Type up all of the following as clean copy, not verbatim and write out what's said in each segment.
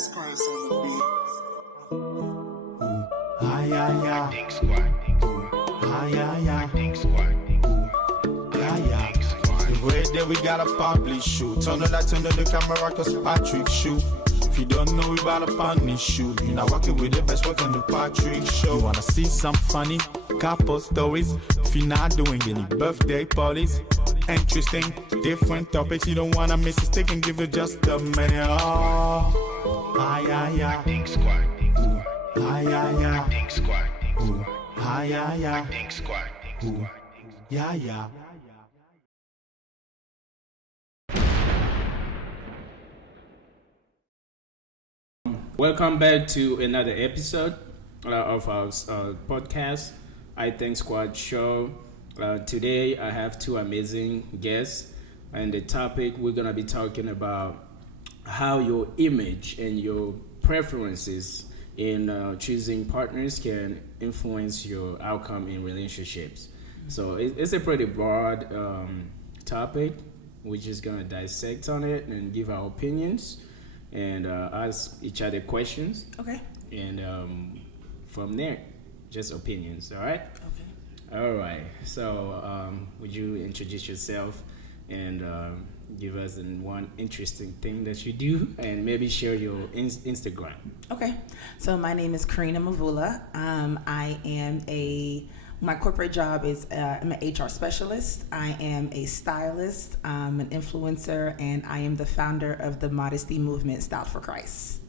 Esquires on the beat. Ah, yeah, yeah. Think squad. Ah, yeah, yeah. Think squad. Yeah, yeah. The way that we gotta publish shoot. Turn the lights under the camera cause Patrick shoot. If you don't know, we about to punish shoot. You know, working with the best work on the Patrick show. You wanna see some funny couple stories? If you're not doing any birthday parties, interesting, different topics you don't wanna miss. Stick and give it just a minute. Oh, ah, yeah, yeah. Think squad. Ah, yeah, yeah. Think squad. Ah, yeah, yeah. Think squad. Yeah, yeah. Welcome back to another episode of our podcast, I Think Squad Show. Today I have two amazing guests, and the topic we're going to be talking about how your image and your preferences in choosing partners can influence your outcome in relationships. So it's a pretty broad topic. We're just going to dissect on it and give our opinions and ask each other questions. Okay. And from there, just opinions, all right? Okay. All right. So would you introduce yourself and give us one interesting thing that you do and maybe share your Instagram? Okay. So my name is Karina Mavula. My corporate job is I'm an HR specialist. I am a stylist, an influencer, and I am the founder of the Modesty Movement, Styled for Christ.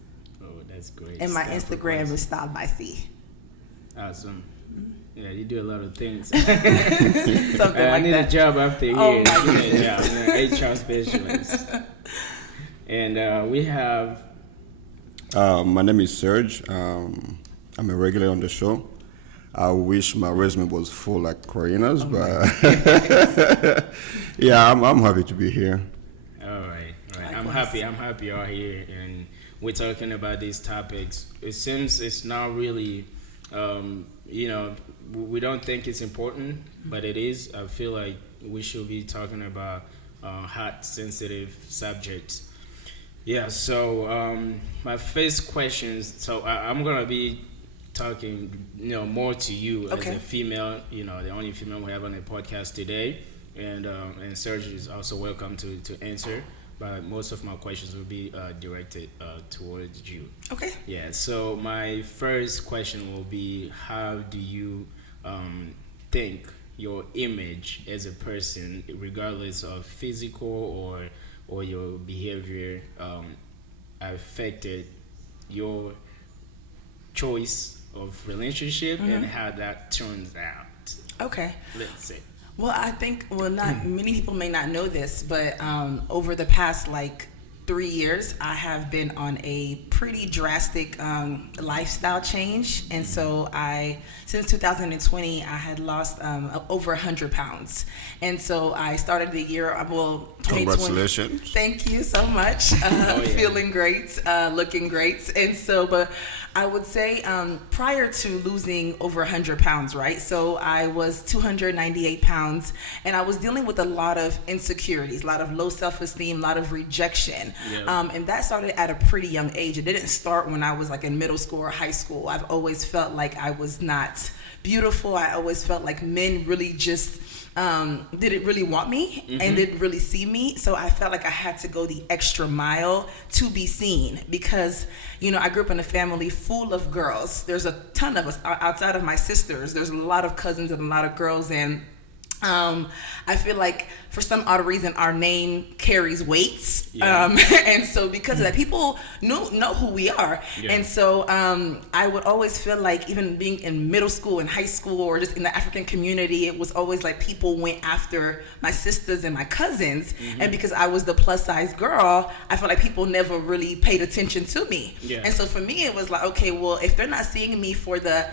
Oh, that's great. And my Styled for Instagram Christ. is Styled by C. Awesome. Yeah, you do a lot of things. Something I like need that. a job after here. Oh, Give me a job. I'm an HR specialist. And we have My name is Serge. I'm a regular on the show. I wish my resume was full like Karina's, but yeah, I'm happy to be here. All right. Likewise. I'm happy you're here, and we're talking about these topics. It seems it's not really, we don't think it's important, but it is. I feel like we should be talking about hot, sensitive subjects. Yeah. So my first question. So I'm gonna be talking, more to you as Okay. a female. The only female we have on the podcast today, and Serge is also welcome to answer. But most of my questions will be directed towards you. Okay. Yeah. So my first question will be, how do you think your image as a person, regardless of physical or your behavior, affected your choice of relationship and how that turns out? Okay. Let's say. Well, I think, not many people may not know this, but over the past 3 years, I have been on a pretty drastic lifestyle change. And so since 2020, I had lost over 100 pounds. And so I started the year, 2020. Congratulations. Thank you so much. Yeah. Feeling great, looking great. And so, but I would say prior to losing over 100 pounds, right? So I was 298 pounds, and I was dealing with a lot of insecurities, a lot of low self-esteem, a lot of rejection. Yeah. And that started at a pretty young age. It didn't start when I was in middle school or high school. I've always felt like I was not beautiful. I always felt like men really just didn't really want me and didn't really see me. So I felt like I had to go the extra mile to be seen because, I grew up in a family full of girls. There's a ton of us outside of my sisters. There's a lot of cousins and a lot of girls, and I feel like for some odd reason our name carries weights. Yeah. And so because of that, people know who we are. Yeah. And so I would always feel like, even being in middle school and high school or just in the African community, it was always like people went after my sisters and my cousins. And because I was the plus size girl, I felt like people never really paid attention to me. Yeah. And so for me, it was like, okay, well, if they're not seeing me for the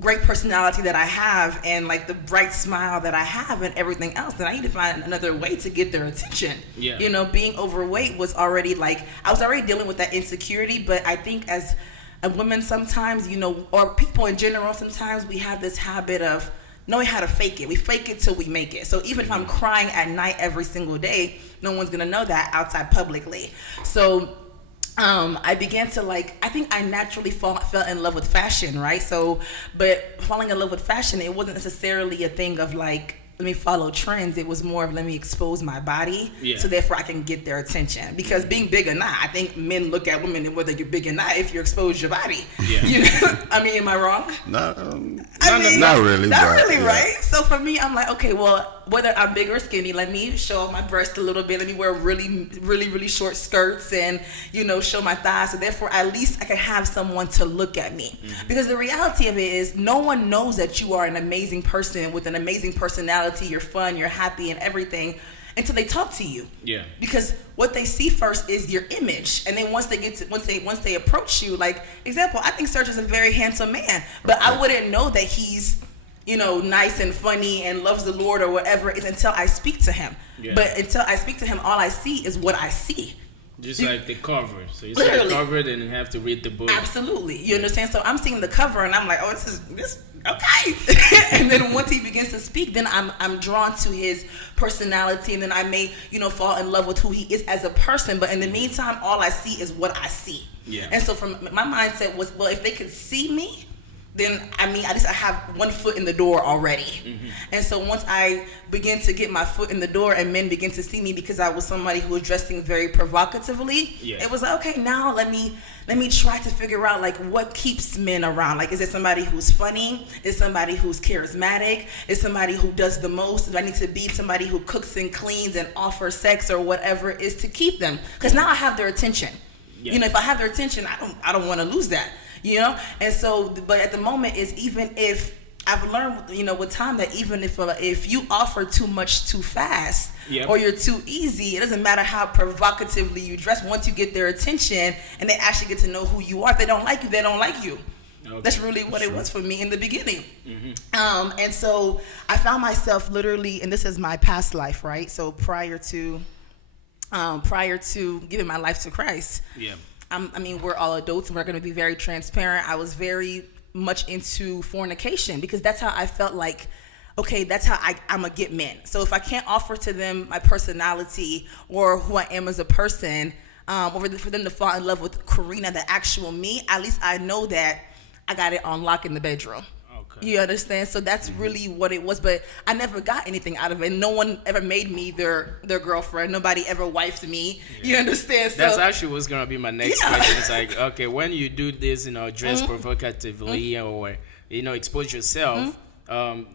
great personality that I have and the bright smile that I have and everything else, then I need to find another way to get their attention. Yeah. Being overweight was already I was already dealing with that insecurity, but I think as a woman sometimes, or people in general, sometimes we have this habit of knowing how to fake it. We fake it till we make it. So even if I'm crying at night every single day, no one's gonna know that outside publicly. So I began to I think I naturally fell in love with fashion, right? So, but falling in love with fashion, it wasn't necessarily a thing of let me follow trends. It was more of let me expose my body, so therefore I can get their attention. Because being big or not, I think men look at women and whether you're big or not, if you expose your body. Yeah. I mean, am I wrong? Not Not really. Not really, right? So for me, I'm like, okay, well, whether I'm big or skinny, let me show my breast a little bit. Let me wear really, really, really short skirts and, show my thighs. So therefore, at least I can have someone to look at me. Because the reality of it is no one knows that you are an amazing person with an amazing personality. You're fun, you're happy and everything until they talk to you. Yeah. Because what they see first is your image. And then once they approach you, example, I think Serge is a very handsome man, but I wouldn't know that he's nice and funny and loves the Lord or whatever is until I speak to him. Yeah. But until I speak to him, all I see is what I see. Just like the cover. So you see the cover, then you have to read the book. Absolutely. You understand? So I'm seeing the cover and I'm like, oh, this okay. And then once he begins to speak, then I'm drawn to his personality, and then I may, fall in love with who he is as a person. But in the meantime, all I see is what I see. Yeah. And so from my mindset was, well, if they could see me, then at least I have one foot in the door already. Mm-hmm. And so once I begin to get my foot in the door and men begin to see me because I was somebody who was dressing very provocatively, it was like, okay, now let me try to figure out what keeps men around. Is it somebody who's funny? Is somebody who's charismatic? Is somebody who does the most? Do I need to be somebody who cooks and cleans and offers sex or whatever it is to keep them? Because now I have their attention. Yeah. If I have their attention, I don't want to lose that. And so, but at the moment is even if I've learned, with time that even if you offer too much too fast or you're too easy, it doesn't matter how provocatively you dress. Once you get their attention and they actually get to know who you are, if they don't like you, they don't like you. Okay. That's really what it was for me in the beginning. Mm-hmm. And so I found myself literally, and this is my past life, right? So prior to giving my life to Christ. Yeah. We're all adults and we're going to be very transparent. I was very much into fornication because that's how I felt okay, that's how I'm going to get men. So if I can't offer to them my personality or who I am as a person, or for them to fall in love with Karina, the actual me, at least I know that I got it on lock in the bedroom. You understand? So that's really what it was. But I never got anything out of it. No one ever made me their girlfriend. Nobody ever wifed me. Yeah. You understand? So that's actually what's going to be my next question. It's okay, when you do this, dress provocatively or, expose yourself,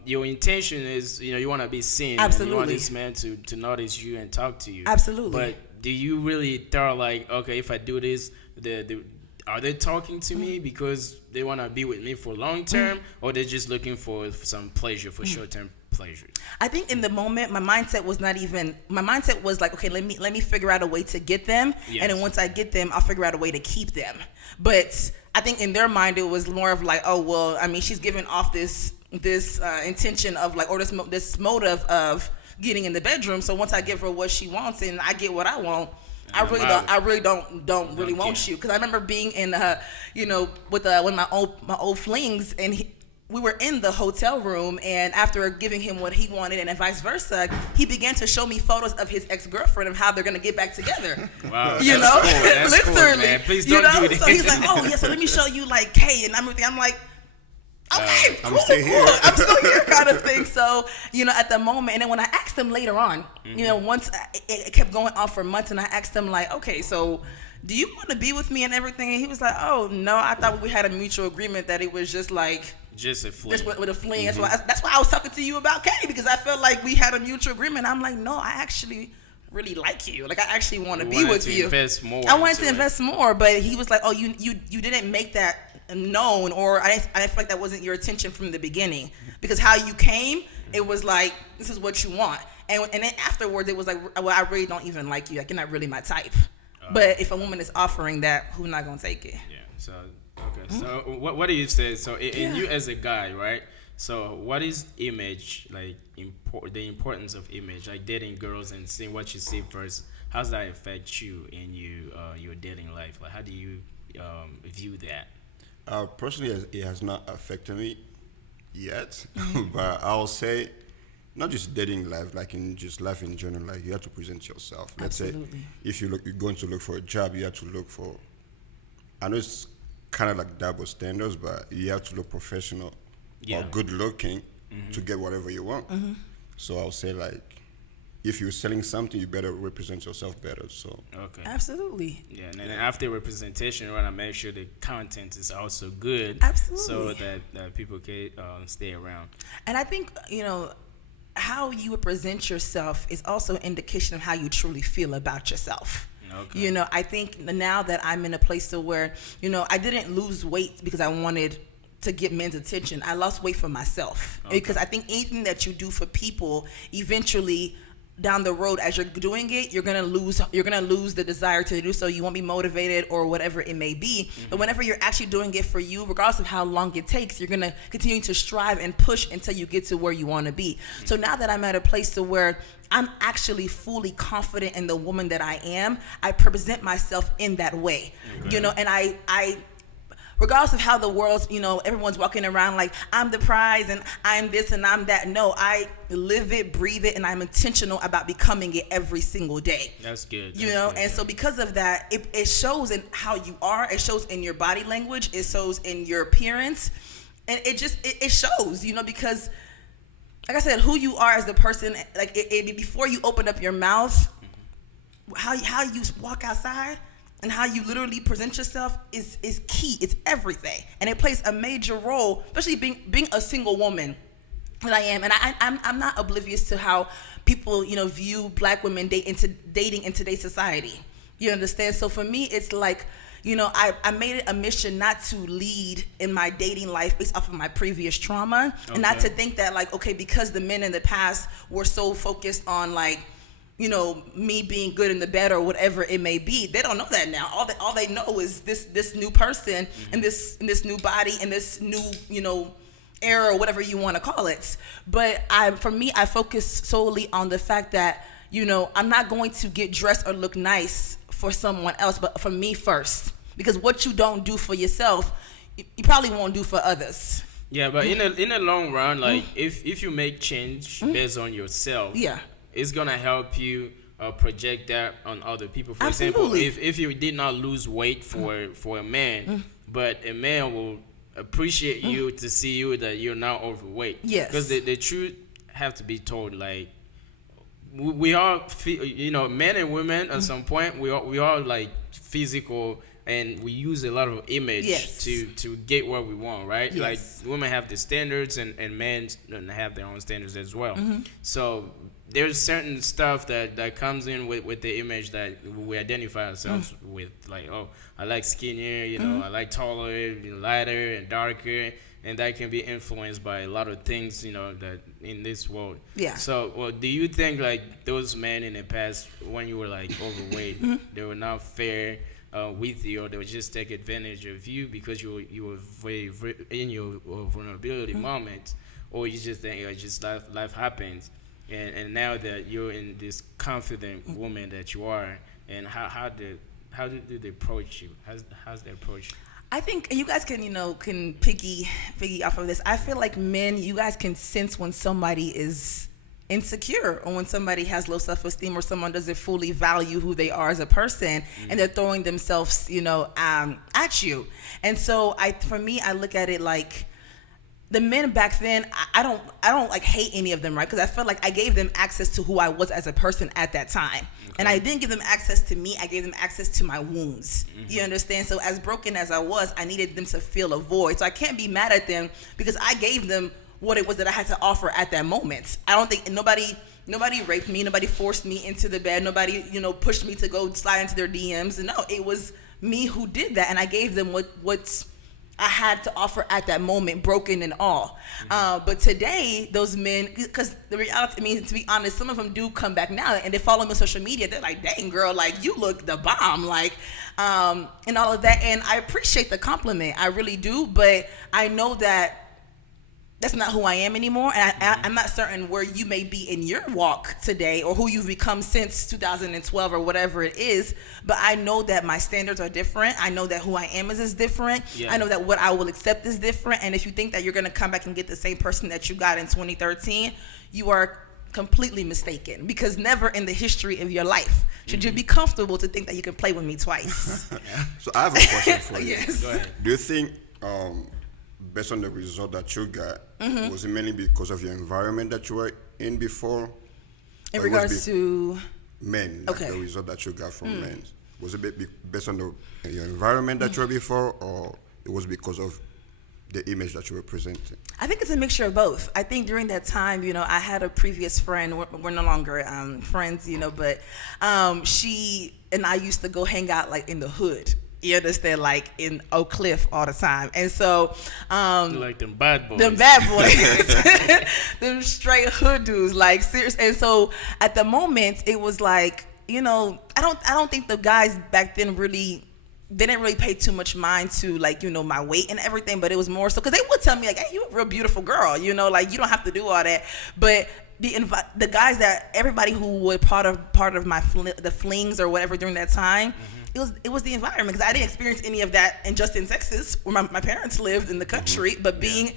your intention is, you want to be seen. Absolutely. And you want this man to notice you and talk to you. Absolutely. But do you really thought okay, if I do this, are they talking to me because they want to be with me for long term, or they're just looking for some pleasure, for short term pleasure? I think in the moment, my mindset was okay, let me figure out a way to get them, and then once I get them, I'll figure out a way to keep them. But I think in their mind, it was more of oh well, she's giving off this intention of or this motive of getting in the bedroom. So once I give her what she wants and I get what I want, I really don't really want you. Because I remember being in with my old flings, and we were in the hotel room, and after giving him what he wanted and vice versa, he began to show me photos of his ex-girlfriend and how they're gonna get back together. Wow, that's literally, cool, man. Please don't do that. So he's like, oh yeah, so let me show you Kay and everything. I'm like, okay, cool, I'm still here. I'm still here, kind of thing. So, at the moment, and then when I asked him later on, once it kept going on for months, and I asked him okay, so do you want to be with me and everything? And he was like, oh no, I thought we had a mutual agreement that it was just just a fling. Just with a fling. That's why I was talking to you about Kay, because I felt like we had a mutual agreement. I'm like, no, I actually really like you. I actually want to be with you. I wanted to invest more, but he was like, oh, you didn't make that known, or I didn't feel like that wasn't your intention from the beginning, because how you came, it was this is what you want, and then afterwards it was well, I really don't even like you, you're not really my type. But if a woman is offering that, who's not gonna take it? Yeah. So okay. So what do you say? So in you as a guy, right? So what is image the importance of image, dating girls and seeing what you see first? How does that affect you in your dating life? How do you view that? Personally, it has not affected me yet, but I'll say, not just dating life, in just life in general, you have to present yourself. Let's say, if you're going to look for a job, you have to look for I know it's kind of like double standards, but you have to look professional or good looking to get whatever you want. So I'll say like, if you're selling something, you better represent yourself better. So Okay. Absolutely. Yeah, and then after representation, you want to make sure the content is also good. Absolutely. So that people can stay around. And I think, how you present yourself is also an indication of how you truly feel about yourself. Okay. I think now that I'm in a place to where, I didn't lose weight because I wanted to get men's attention. I lost weight for myself. Because I think anything that you do for people, eventually down the road, as you're doing it, you're gonna lose the desire to do so. You won't be motivated or whatever it may be. But whenever you're actually doing it for you, regardless of how long it takes, you're gonna continue to strive and push until you get to where you want to be. So now that I'm at a place to where I'm actually fully confident in the woman that I am, I present myself in that way. And I regardless of how the world's, everyone's walking around like I'm the prize and I'm this and I'm that. No, I live it, breathe it, and I'm intentional about becoming it every single day. That's good. So because of that, it shows in how you are. It shows in your body language. It shows in your appearance, and it shows, because like I said, who you are as a person, like before you open up your mouth, how you walk outside. And how you literally present yourself is key. It's everything, and it plays a major role, especially being a single woman that I am. And I'm not oblivious to how people view Black women dating in today's society. You understand? So for me, it's like I made it a mission not to lead in my dating life based off of my previous trauma, and not to think that because the men in the past were so focused on me being good in the bed or whatever it may be. They don't know that now. All they know is this new person and this new body and this new era or whatever you want to call it. But for me, I focus solely on the fact that I'm not going to get dressed or look nice for someone else, but for me first. Because what you don't do for yourself, you probably won't do for others. Yeah, but in the long run, if you make change based on yourself, it's gonna help you project that on other people. For Absolutely. example, if you did not lose weight for a man, but a man will appreciate you to see you that you're not overweight. Yes. Because the truth have to be told. Like we are, men and women at some point we are like physical. And we use a lot of image to get what we want, right? Yes. Like women have the standards and men have their own standards as well. So there's certain stuff that comes in with the image that we identify ourselves with. Like, oh, I like skinnier, I like taller, lighter and darker. And that can be influenced by a lot of things, that in this world. Yeah. So, well, do you think like those men in the past, when you were like overweight, they were not fair with you, or they would just take advantage of you because you were very in your vulnerability moment, or you just think just life happens, and now that you're in this confident woman that you are, and how do they approach you? How's they approach you? I think you guys can can piggy off of this. I feel like men, you guys can sense when somebody is insecure or when somebody has low self-esteem or someone doesn't fully value who they are as a person, and they're throwing themselves at you. And so for me, I look at it like the men back then, I don't like hate any of them, right? Because I felt like I gave them access to who I was as a person at that time. And I didn't give them access to me, I gave them access to my wounds. You understand? So as broken as I was, I needed them to fill a void. So I can't be mad at them because I gave them what it was that I had to offer at that moment. I don't think nobody raped me, nobody forced me into the bed, nobody, pushed me to go slide into their DMs. No, it was me who did that, and I gave them what I had to offer at that moment, broken and all. But today, those men, because the reality, to be honest, some of them do come back now, and they follow me on social media. They're like, dang, girl, like, you look the bomb, like, and all of that. And I appreciate the compliment. I really do. But I know that that's not who I am anymore. And I'm not certain where you may be in your walk today or who you've become since 2012 or whatever it is. But I know that my standards are different. I know that who I am is different. Yeah. I know that what I will accept is different. And if you think that you're going to come back and get the same person that you got in 2013, you are completely mistaken, because never in the history of your life should you be comfortable to think that you can play with me twice. So I have a question for you. Yes. Go ahead. Do you think, based on the result that you got, was it mainly because of your environment that you were in before? In Or it was regards to men, like Okay. the result that you got from men? Was it based on your environment that you were before, or it was because of the image that you were presenting? I think it's a mixture of both. I think during that time, I had a previous friend. We're no longer friends, but she and I used to go hang out like in the hood. You understand, like in Oak Cliff all the time, and so Like them bad boys. them bad boys, them straight hood dudes, like serious. And so at the moment, it was like, I don't think the guys back then really. They didn't really pay too much mind to, like, my weight and everything, but it was more so because they would tell me, like, hey, you're a real beautiful girl, like, you don't have to do all that. But the guys that everybody who was part of my the flings or whatever during that time, it was the environment, because I didn't experience any of that in Justin, Texas, where my parents lived in the country, but being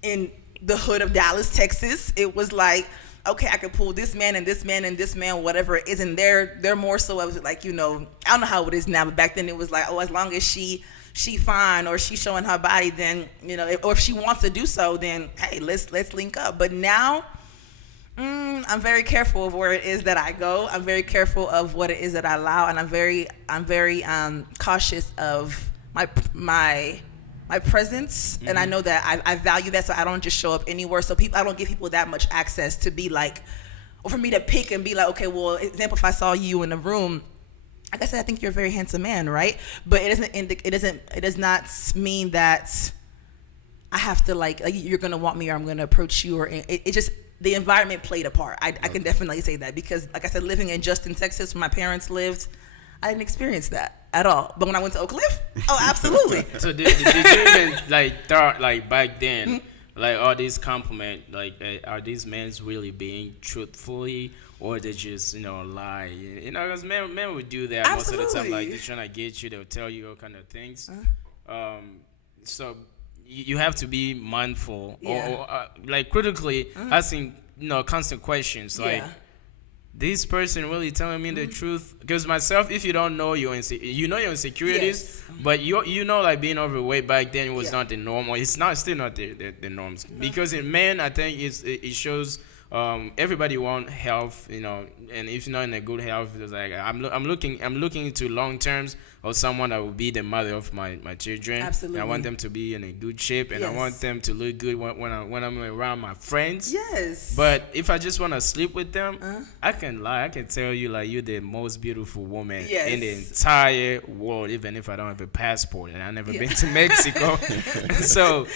in the hood of Dallas, Texas, it was like, okay, I could pull this man and this man and this man, whatever it is, and they're more so of like, I don't know how it is now, but back then it was like, oh, as long as she fine or she's showing her body, then or if she wants to do so, then hey, let's link up. But now, I'm very careful of where it is that I go. I'm very careful of what it is that I allow, and I'm very cautious of my presence, and I know that I value that, so I don't just show up anywhere. So I don't give people that much access to be like, or for me to pick and be like, okay, well, example, if I saw you in a room, like I said, I think you're a very handsome man, right? But it does not mean that I have to like you're gonna want me or I'm gonna approach you, or it just, the environment played a part. I can definitely say that, because like I said, living in Justin, Texas, where my parents lived, I didn't experience that at all. But when I went to Oak Cliff, oh, absolutely. So did you even like thought, like back then, like all these compliment, like are these men really being truthfully, or they just lie? Because men would do that most of the time. Like they're trying to get you, they'll tell you all kind of things. So you have to be mindful, or like critically asking constant questions, like. This person really telling me the truth? Because myself, if you don't know your your insecurities, but you know, like being overweight back then was not the norm, or it's still not the norms. Because in men, I think it shows everybody want health, and if you're not in a good health, it's like I'm looking into long terms of someone that will be the mother of my children. Absolutely. I want them to be in a good shape, and I want them to look good when I'm around my friends. Yes. But if I just want to sleep with them, I can lie. I can tell you, like, you're the most beautiful woman in the entire world, even if I don't have a passport and I've never been to Mexico. so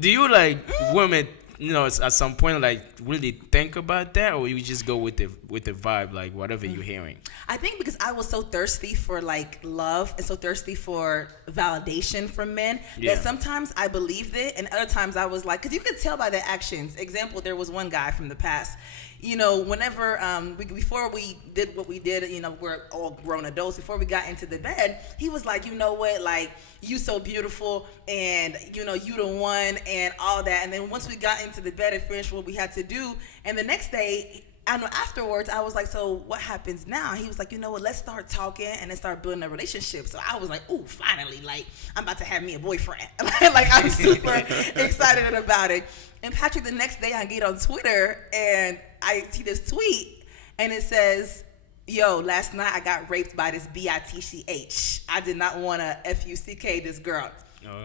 do you like women? At some point, like, really think about that, or you just go with the vibe, like whatever you're hearing? I think because I was so thirsty for like love and so thirsty for validation from men that sometimes I believed it, and other times I was like, because you could tell by their actions. Example, there was one guy from the past. Whenever before we did what we did, we're all grown adults. Before we got into the bed, he was like, you know what, like, you so beautiful, and you the one, and all that. And then once we got into the bed and finished what we had to do, and the next day, afterwards, I was like, so what happens now? He was like, you know what, let's start talking and then start building a relationship. So I was like, ooh, finally, like, I'm about to have me a boyfriend. Like, I'm super excited about it. And Patrick, the next day I get on Twitter and I see this tweet, and it says, yo, last night I got raped by this bitch. I did not want to fuck this girl.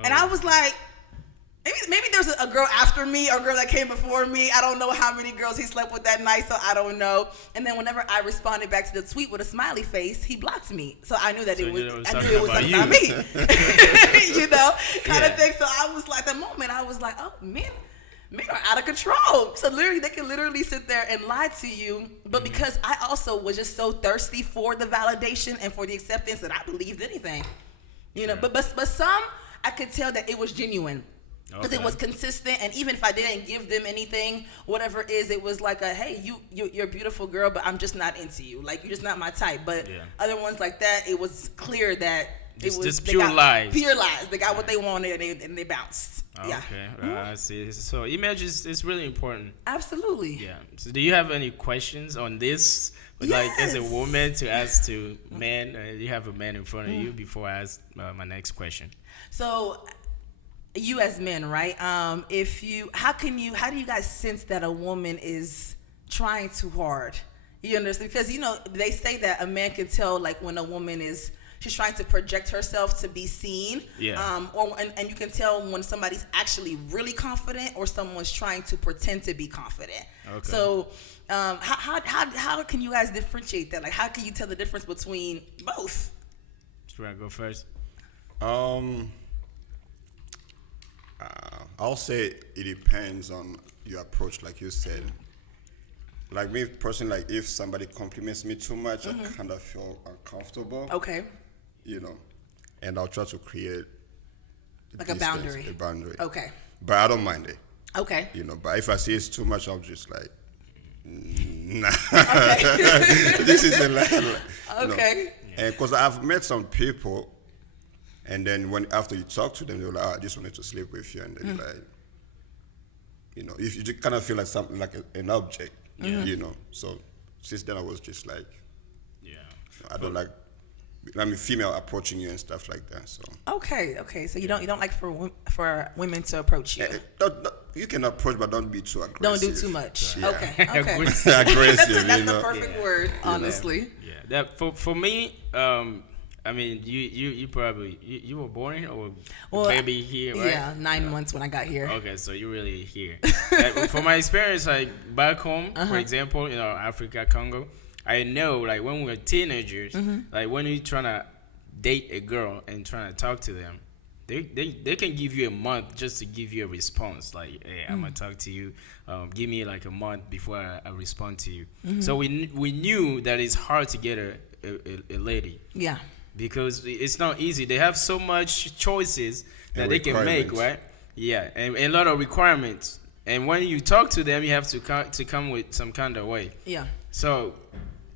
And I was like, maybe there's a girl after me or a girl that came before me. I don't know how many girls he slept with that night, so I don't know. And then whenever I responded back to the tweet with a smiley face, he blocked me. So I knew that it was something about me. Kind of thing. So I was like, the moment I was like, oh, men are out of control. So literally, they can literally sit there and lie to you. But because I also was just so thirsty for the validation and for the acceptance that I believed anything, But some, I could tell that it was genuine. Because it was consistent, and even if I didn't give them anything, whatever it is, it was like hey, you're a beautiful girl, but I'm just not into you. Like, you're just not my type. But other ones like that, it was clear that Just pure lies. Pure lies. They got what they wanted and they bounced. Yeah. Okay, I see. So image is really important. Absolutely. Yeah. So do you have any questions on this? Like as a woman to ask to men, you have a man in front of you before I ask my next question. So, you as men, right? How do you guys sense that a woman is trying too hard? You understand? Because they say that a man can tell like when a woman she's trying to project herself to be seen. Yeah. And you can tell when somebody's actually really confident or someone's trying to pretend to be confident. Okay. So, how can you guys differentiate that? Like, how can you tell the difference between both? Should I go first? I'll say it depends on your approach, like you said. Like me personally, like if somebody compliments me too much, I kind of feel uncomfortable. Okay. And I'll try to create like a boundary. A boundary. Okay. But I don't mind it. Okay. But if I see it's too much, I'm just like, nah. Okay. This is a lot. Okay. And because I've met some people, and then after you talk to them, they're like, I just wanted to sleep with you, and then like, if you just kind of feel like something like an object, So since then I was just like, I don't like, female approaching you and stuff like that. So okay. So you don't like for women to approach you. You can approach, but don't be too aggressive. Don't do too much. Yeah. Okay. Aggressive. That's the perfect word, honestly. Yeah. That for me, I mean, you probably you were born or baby here, right? Yeah, 9 months when I got here. Okay, so you're really here. Like, from my experience, like back home, for example, Africa, Congo, I know like when we were teenagers, like when you're trying to date a girl and trying to talk to them, they can give you a month just to give you a response. Like, hey, I'm gonna talk to you. Give me like a month before I respond to you. So we knew that it's hard to get a lady. Yeah. Because it's not easy. They have so much choices that they can make, right? Yeah, and a lot of requirements. And when you talk to them, you have to come with some kind of way. Yeah. So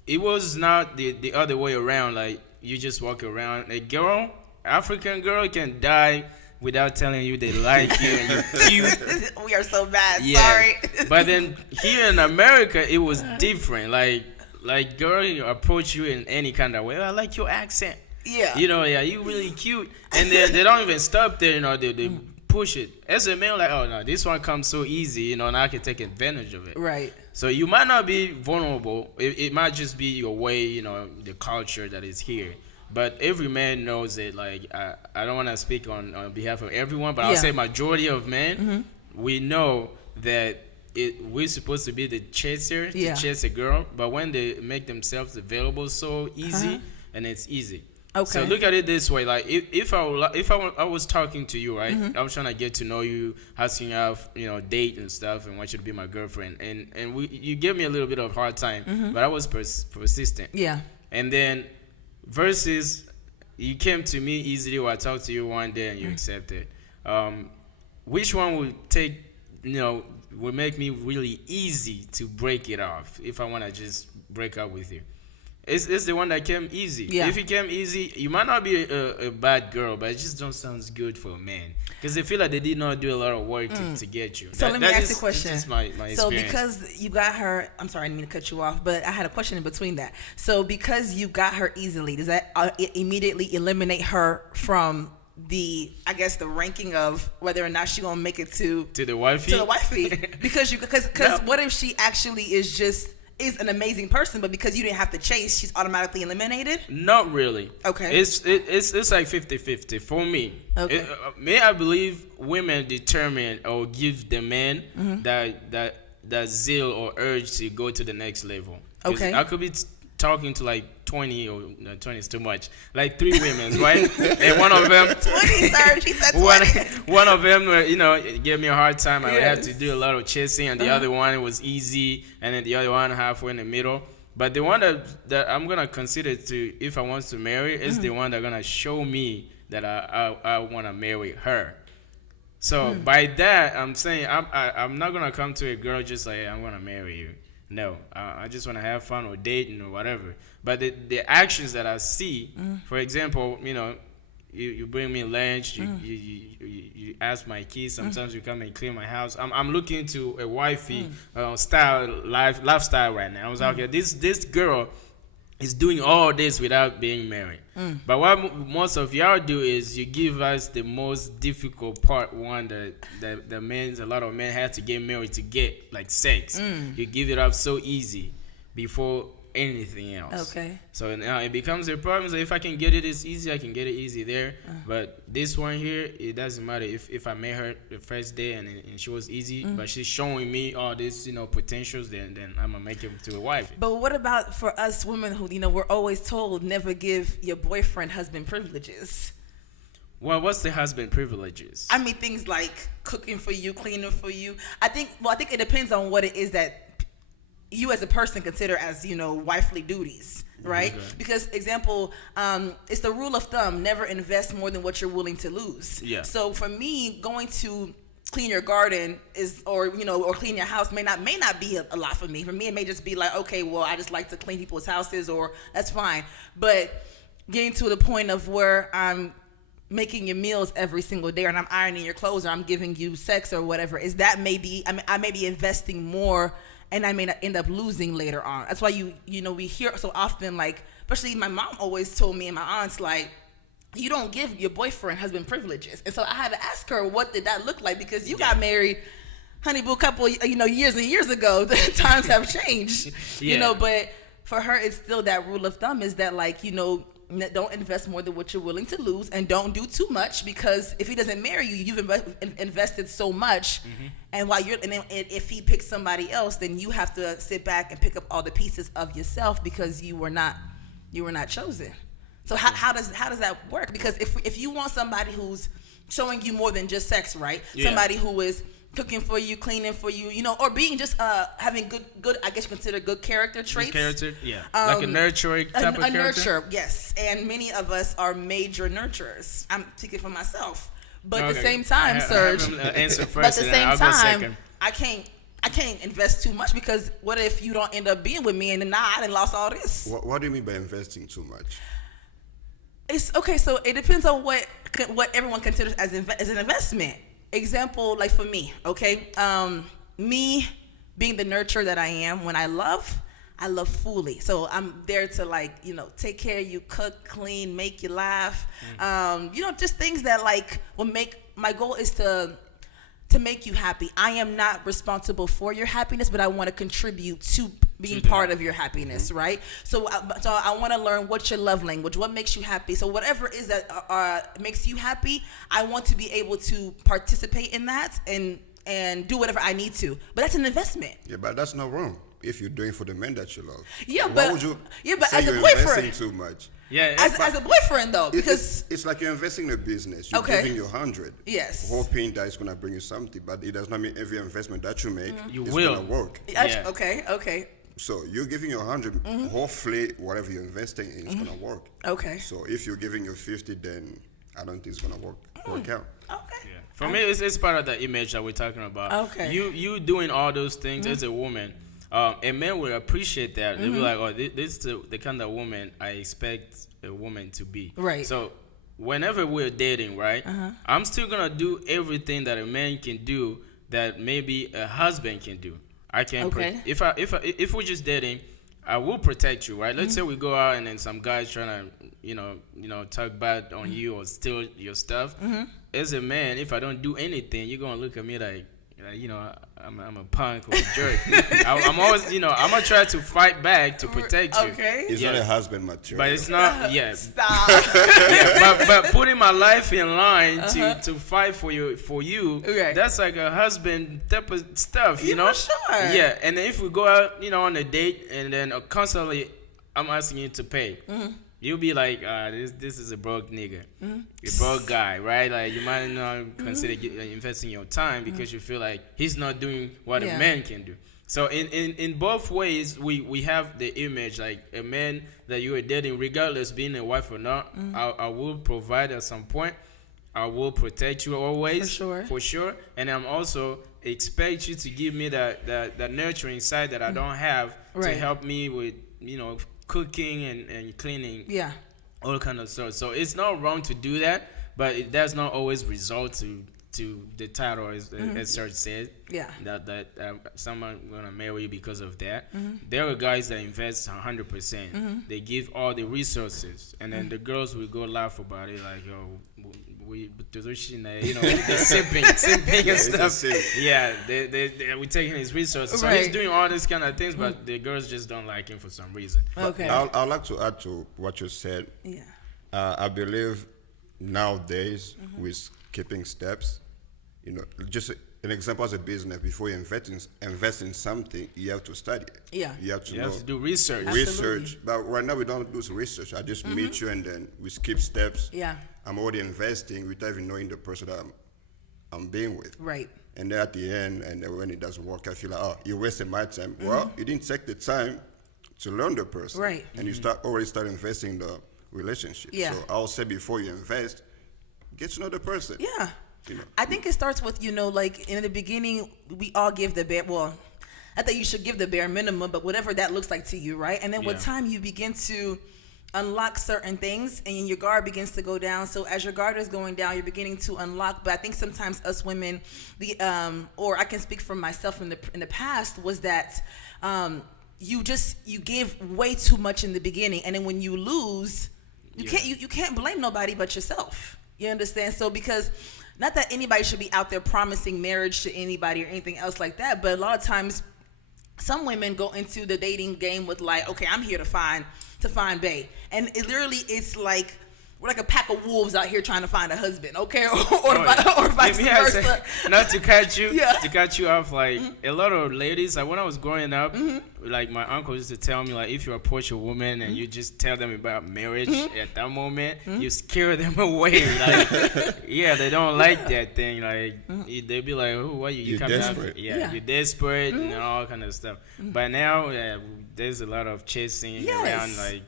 it was not the other way around. Like you just walk around. A girl, African girl, can die without telling you they like you and you're cute. We are so bad. Yeah. Sorry. But then here in America, it was different. Like girl, you approach you in any kind of way. I like your accent. Yeah. You really cute. And they don't even stop there, they push it. As a man, like, oh no, this one comes so easy, and I can take advantage of it. Right. So you might not be vulnerable. It might just be your way, the culture that is here. But every man knows it. Like, I don't want to speak on behalf of everyone, but I'll say majority of men, we know that we're supposed to be the chaser to chase a girl, but when they make themselves available so easy, and it's easy. Okay. So look at it this way: like if I was talking to you, right? I was trying to get to know you, asking you out, date and stuff, and want you to be my girlfriend, and you gave me a little bit of hard time, but I was persistent. Yeah. And then versus you came to me easily, or I talked to you one day and you accepted. Which one would take, would make me really easy to break it off if I want to just break up with you? It's the one that came easy. Yeah. If it came easy, you might not be a bad girl, but it just don't sound good for a man. Because they feel like they did not do a lot of work to get you. So let me ask you a question. That's my experience. So because you got her, I'm sorry, I didn't mean to cut you off, but I had a question in between that. So because you got her easily, does that immediately eliminate her from the ranking of whether or not she's gonna make it to the wifey? To the wifey. because what if she actually is an amazing person, but because you didn't have to chase, she's automatically eliminated? Not really. Okay. It's like 50-50 for me. Okay. I believe women determine or give the man that zeal or urge to go to the next level. Okay. I could be talking to like 20 or 20 is too much, like 3 women, right? And one of them 20, sir. She said 20. one of them gave me a hard time. I would have to do a lot of chasing, and the other one was easy, and then the other one halfway in the middle. But the one that I'm gonna consider to, if I want to marry, is the one that's gonna show me that I wanna marry her. So by that, I'm saying I'm not gonna come to a girl just like, hey, I'm gonna marry you. No, I just want to have fun or dating or whatever. But the actions that I see, for example, you bring me lunch. You ask my kids. Sometimes you come and clean my house. I'm looking to a wifey lifestyle right now. I was like, okay, this girl is doing all this without being married. But what most of y'all do is you give us the most difficult part one that a lot of men have to get married to get, like sex. You give it up so easy before anything else. Okay. So now it becomes a problem. So if I can get it as easy, I can get it easy there. But this one here, it doesn't matter if I met her the first day and she was easy, but she's showing me all this, potentials, then I'm gonna make him to a wife. But what about for us women who, we're always told never give your boyfriend husband privileges? Well, what's the husband privileges? I mean, things like cooking for you, cleaning for you. I think it depends on what it is that you as a person consider as, wifely duties, right? Okay. Because example, it's the rule of thumb, never invest more than what you're willing to lose. Yeah. So for me, going to clean your garden or clean your house may not be a lot for me. For me, it may just be like, okay, well, I just like to clean people's houses, or that's fine. But getting to the point of where I'm making your meals every single day, or I'm ironing your clothes, or I'm giving you sex or whatever, I may be investing more, and I may not end up losing later on. That's why we hear so often, like, especially my mom always told me and my aunts, like, you don't give your boyfriend husband privileges. And so I had to ask her, what did that look like? Because you got married, honey boo, a couple years and years ago. The times have changed, but for her, it's still that rule of thumb is that, like, don't invest more than what you're willing to lose, and don't do too much, because if he doesn't marry you, you've invested so much, and if he picks somebody else, then you have to sit back and pick up all the pieces of yourself because you were not chosen. So how does that work? Because if you want somebody who's showing you more than just sex, right? Yeah. Somebody who is cooking for you, cleaning for you, or being just having good, I guess you consider good character traits. Good character, yeah. Like a nurturing type of character. A nurture, yes. And many of us are major nurturers. I'm speaking for myself. But at the same time, Serge. Answer first. But at the same time, I can't invest too much, because what if you don't end up being with me and then I done lost all this? What do you mean by investing too much? It's okay. So it depends on what everyone considers as an investment. Example, like for me, okay, me being the nurturer that I am, when I love fully. So I'm there to take care of you, cook, clean, make you laugh. Just things that will make, my goal is to make you happy. I am not responsible for your happiness, but I want to contribute to being part of your happiness, right? So I want to learn what's your love language, what makes you happy. So whatever it is that makes you happy, I want to be able to participate in that and do whatever I need to. But that's an investment. Yeah, but that's not wrong if you're doing for the men that you love. Yeah, why would you say as a you're boyfriend, investing too much? Yeah, as a boyfriend though, because it's like you're investing in a business. You're giving your 100, yes, hoping that it's gonna bring you something, but it does not mean every investment that you make is gonna work. Yeah. Okay. So you're giving your 100, hopefully whatever you're investing in is gonna work. Okay. So if you're giving your 50, then I don't think it's gonna work out. Okay. Yeah. For me, it's part of the image that we're talking about. Okay. You doing all those things as a woman. A man will appreciate that. They'll be like, oh, this is the kind of woman I expect a woman to be. Right. So whenever we're dating, right, I'm still going to do everything that a man can do that maybe a husband can do. I can, if we're just dating, I will protect you, right? Let's say we go out and then some guy's trying to, talk bad on you or steal your stuff. As a man, if I don't do anything, you're going to look at me like, I'm a punk or a jerk. I'm always, I'm gonna try to fight back to protect you. Okay. It's not a husband material. But it's not. Yes. Stop. But putting my life in line to fight for you, okay, that's like a husband type of stuff, you know. For sure. Yeah, and then if we go out, on a date, and then constantly I'm asking you to pay. You'll be like, this is a broke nigga, a broke guy, right? Like you might not consider investing your time because you feel like he's not doing what a man can do. So in both ways, we have the image like a man that you are dating, regardless being a wife or not. I will provide at some point. I will protect you always, for sure. And I'm also expect you to give me that nurturing side that I don't have to help me with cooking and cleaning all kind of stuff. So it's not wrong to do that, but it does not always result to the title, as Serge said. Yeah. That someone gonna marry you because of that. There are guys that invest 100%. They give all the resources, and then the girls will go laugh about it, like, yo, we, you know, they're simping and stuff. Yeah, we're taking his resources. So he's doing all these kind of things, but the girls just don't like him for some reason. Okay. I'd like to add to what you said. Yeah. I believe nowadays with keeping steps, you know, just an example as a business, before you invest in something, you have to study it. Yeah. You have to You know. have to do research. Absolutely. But right now we don't do research. I just meet you and then we skip steps. Yeah. I'm already investing without even knowing the person that I'm being with. Right. And then at the end, and then when it doesn't work, I feel like, oh, you wasted my time. Well, you didn't take the time to learn the person. Right. And you already start investing in the relationship. Yeah. So I'll say before you invest, get to know the person. Yeah. You know. I think it starts with, you know, like in the beginning, we all give the bare, well, I think you should give the bare minimum, but whatever that looks like to you, right? And then with time, you begin to unlock certain things and your guard begins to go down. So as your guard is going down, you're beginning to unlock. But I think sometimes us women, or I can speak for myself in the past, was that you give way too much in the beginning, and then when you lose, you can't blame nobody but yourself. You understand? So because not that anybody should be out there promising marriage to anybody or anything else like that, but a lot of times some women go into the dating game with like, okay, I'm here to find bae, and it's like we're like a pack of wolves out here trying to find a husband, okay, or vice versa. Not to catch you off, like a lot of ladies, like when I was growing up, like my uncle used to tell me, like, if you approach a woman and you just tell them about marriage at that moment, you scare them away. Like, yeah, they don't like that thing. Like, they'll be like, "Oh, what you coming desperate. out?" Yeah, you're desperate and all kind of stuff. But now, there's a lot of chasing around. Like,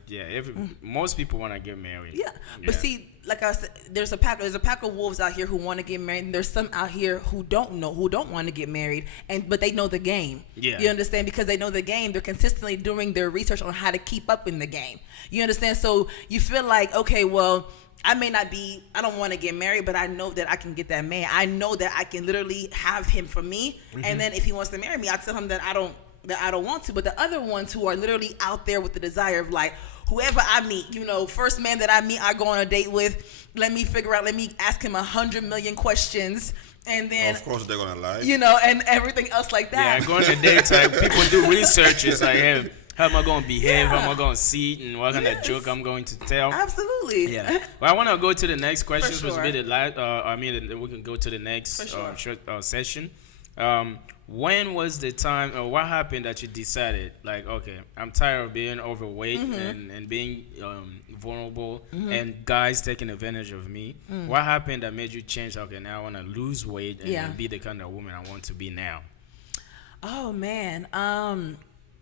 most people want to get married. Yeah, but see, like I said, there's a pack of wolves out here who want to get married, and there's some out here who don't want to get married, but they know the game. Yeah. You understand? Because they know the game, they're consistently doing their research on how to keep up in the game. You understand? So you feel like, okay, well, I don't want to get married, but I know that I can get that man. I know that I can literally have him for me, and then if he wants to marry me, I tell him that I don't want to. But the other ones who are literally out there with the desire of like, whoever I meet, you know, first man that I meet, I go on a date with, let me ask him 100 million questions, and then of course they're gonna lie, you know, and everything else like that. Yeah, going to dates, like people do research. It's like, hey, how am I going to behave? How am I going to see it? And what kind of joke I'm going to tell? Absolutely. Yeah. Well, I want to go to the next question. For sure. We can go to the next short session. When was the time, or what happened that you decided, like, okay, I'm tired of being overweight and being vulnerable and guys taking advantage of me? What happened that made you change? Okay, now I want to lose weight and be the kind of woman I want to be now. Oh man.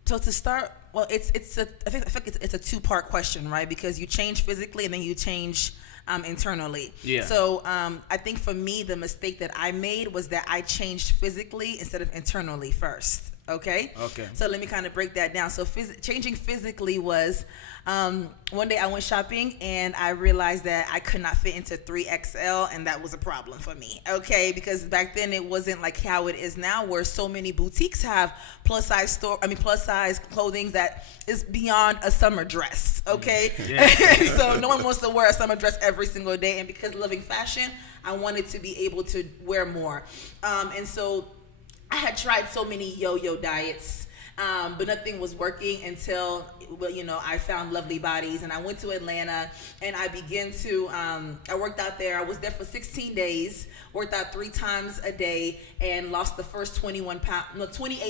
So to start, well, I think it's a two-part question, right? Because you change physically and then you change internally. Yeah. So I think for me, the mistake that I made was that I changed physically instead of internally first. Okay. So let me kind of break that down. So changing physically was one day I went shopping and I realized that I could not fit into 3XL, and that was a problem for me. Okay, because back then it wasn't like how it is now, where so many boutiques have plus size clothing that is beyond a summer dress. Okay, so no one wants to wear a summer dress every single day, and because loving fashion, I wanted to be able to wear more, and so I had tried so many yo-yo diets, but nothing was working until, well, you know, I found Lovely Bodies, and I went to Atlanta, and I began to, I worked out there. I was there for 16 days, worked out 3 times a day, and lost the first 28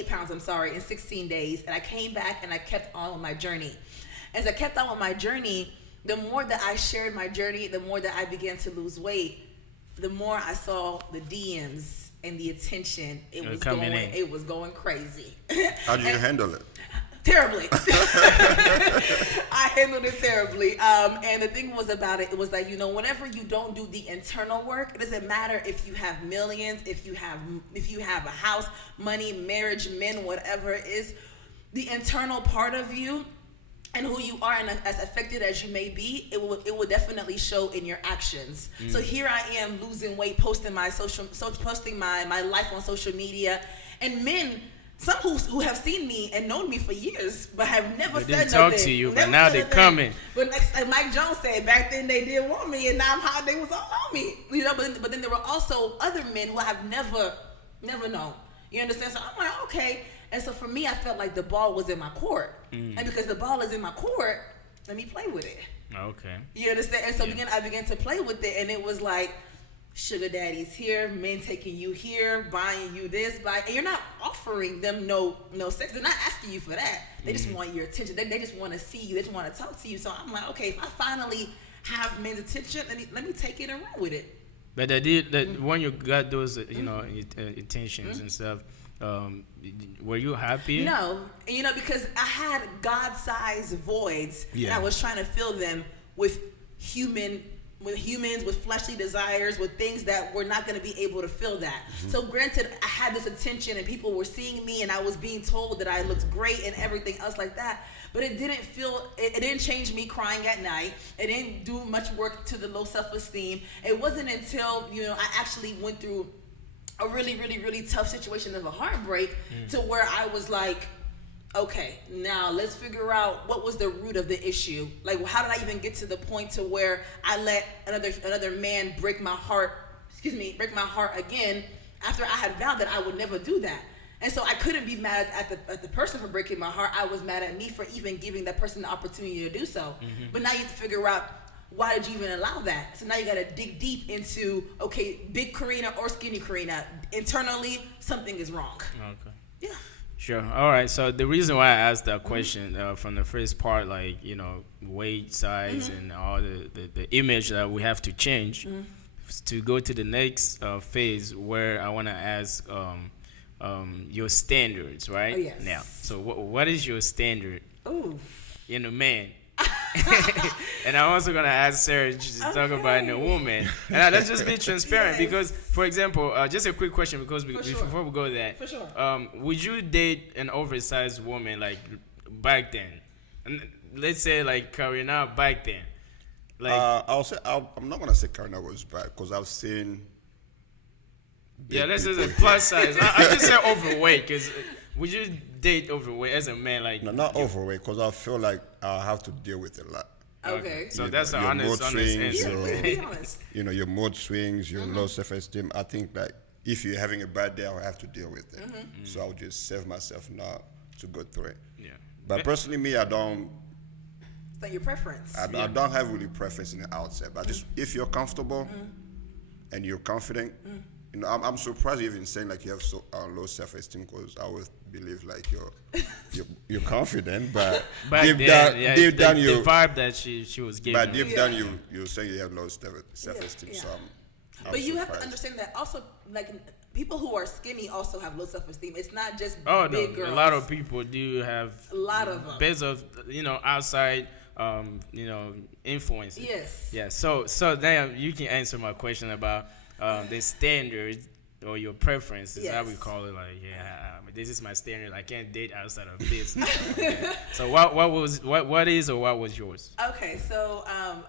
pounds, in 16 days. And I came back, and I kept on with my journey. As I kept on with my journey, the more that I shared my journey, the more that I began to lose weight, the more I saw the DMs and the attention. It was going crazy. How did you handle it? Terribly. I handled it terribly. And the thing was about it was like, you know, whenever you don't do the internal work, it doesn't matter if you have millions, if you have a house, money, marriage, men, whatever it is, the internal part of you and who you are, and as affected as you may be, it will definitely show in your actions. So here I am losing weight, posting my life on social media, and men, some who have seen me and known me for years, but have never said nothing. Talk to you, but now they're coming. But like Mike Jones said, back then they did want me, and now I'm hot. They was all on me, you know. But then there were also other men who have never known. You understand? So I'm like, okay. And so for me, I felt like the ball was in my court. And because the ball is in my court, let me play with it. Okay. You understand? And so I began to play with it, and it was like, sugar daddies here, men taking you here, buying you this, and you're not offering them no sex. They're not asking you for that. They just want your attention. They just want to see you. They just want to talk to you. So I'm like, okay, if I finally have men's attention, let me take it and run with it. But when you got those, intentions and stuff, were you happy? No, because I had God-sized voids, and I was trying to fill them with humans, with fleshly desires, with things that were not going to be able to fill that. So granted, I had this attention, and people were seeing me, and I was being told that I looked great and everything else like that. But it didn't change me crying at night. It didn't do much work to the low self-esteem. It wasn't until, I actually went through a really, really, really tough situation of a heartbreak to where I was like, okay, now let's figure out what was the root of the issue. Like, how did I even get to the point to where I let another man break my heart again after I had vowed that I would never do that. And so I couldn't be mad at the person for breaking my heart. I was mad at me for even giving that person the opportunity to do so. But now you have to figure out, why did you even allow that? So now you got to dig deep into, okay, big Karina or skinny Karina. Internally, something is wrong. Okay. Yeah. Sure. All right. So the reason why I asked that question from the first part, like, weight, size, and all the image that we have to change to go to the next phase where I want to ask your standards, right? Oh, yes. Now, so what is your standard in a man? And I'm also gonna ask Sarah to talk about in a woman. And let's just be transparent because, for example, just a quick question because before we go there, for sure. Would you date an oversized woman like back then? And let's say like Karina back then. Like I'll say I'm not gonna say Karina was bad because I've seen. Let's say a plus size. I just say overweight because would you date overweight as a man? Like not overweight because I feel like I'll have to deal with a lot. Okay. So that's an honest answer. Your mood swings, your low self-esteem. I think like if you're having a bad day, I'll have to deal with it. So I'll just save myself now to go through it. Yeah. But personally, me, I don't. It's not your preference. I don't have really preference in the outset. But just if you're comfortable and you're confident. I'm surprised you're even saying like you have so low self-esteem because I always believe like you're confident, but deep down the vibe that she was giving. But deep down you're saying you have low self-esteem. Yeah. So I'm but you surprised. have to understand that also, like people who are skinny also have low self-esteem. It's not just big girls. A lot of people do have a lot of them. Based of outside influences. Yes. Yeah. So then you can answer my question about the standards or your preferences. Yes. How we call it, like this is my standard. I can't date outside of this. Okay. So what was yours? Okay, so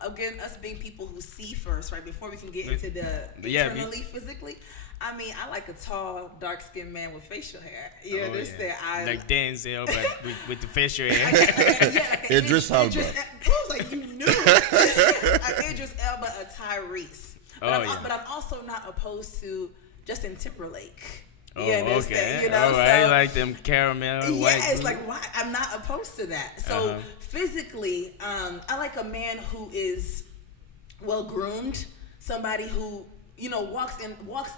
again, us being people who see first, right? Before we can get into the internally, physically. I mean, I like a tall, dark-skinned man with facial hair. You understand? Like Denzel, but with the facial hair. Like Idris Elba. I was like, you knew. Idris Elba, a Tyrese. But I'm also not opposed to Justin Timberlake. You understand? Okay. I like them caramel. It's like why I'm not opposed to that. So physically, I like a man who is well groomed, somebody who walks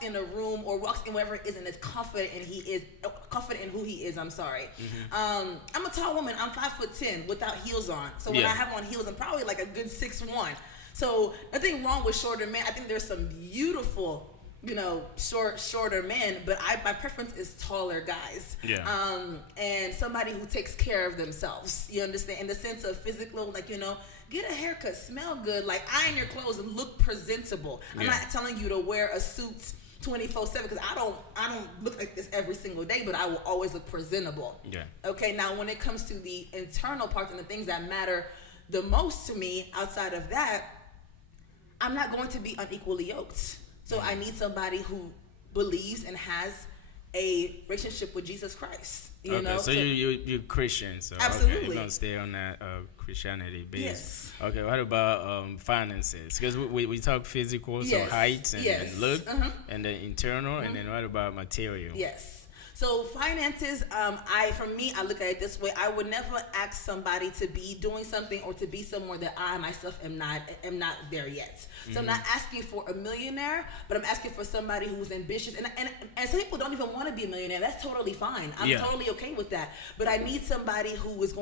in a room or walks in wherever it is and is confident in who he is. I'm sorry. I'm a tall woman. I'm 5'10" without heels on. So when I have on heels, I'm probably like a good 6'1". So nothing wrong with shorter men. I think there's some beautiful, shorter men, but my preference is taller guys. Yeah. And somebody who takes care of themselves. You understand? In the sense of physical, like, get a haircut, smell good, like iron your clothes and look presentable. I'm not telling you to wear a suit 24/7 because I don't look like this every single day, but I will always look presentable. Yeah. Okay. Now, when it comes to the internal part and the things that matter the most to me, outside of that, I'm not going to be unequally yoked. So I need somebody who believes and has a relationship with Jesus Christ. You know? So you're Christian, so absolutely. Okay, you're gonna stay on that Christianity base. Yes. Okay, what about finances? Because we talk physical, so Yes. height and look, and then internal, and then what about material? Yes. So finances, I look at it this way. I would never ask somebody to be doing something or to be somewhere that I myself am not there yet. So I'm not asking for a millionaire, but I'm asking for somebody who's ambitious. And some people don't even want to be a millionaire. That's totally fine. I'm totally okay with that. But I need somebody who is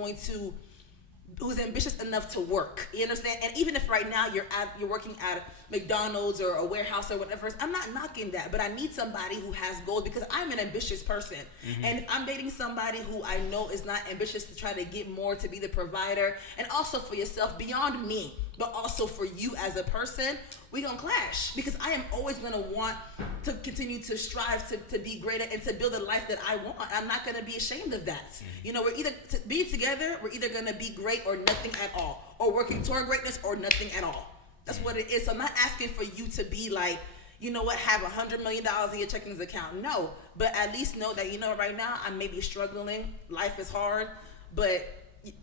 who's ambitious enough to work. You understand? And even if right now you're working at McDonald's or a warehouse or whatever, I'm not knocking that, but I need somebody who has goals because I'm an ambitious person. And if I'm dating somebody who I know is not ambitious to try to get more, to be the provider, and also for yourself beyond me, but also for you as a person, we gonna clash because I am always gonna want to continue to strive to be greater and to build a life that I want. I'm not gonna be ashamed of that. You know, we're either being together, we're either gonna be great or nothing at all, or working toward greatness or nothing at all. That's what it is. So I'm not asking for you to be like, you know what, have $100 million in your checking account. No, but at least know that, you know, right now I may be struggling. Life is hard, but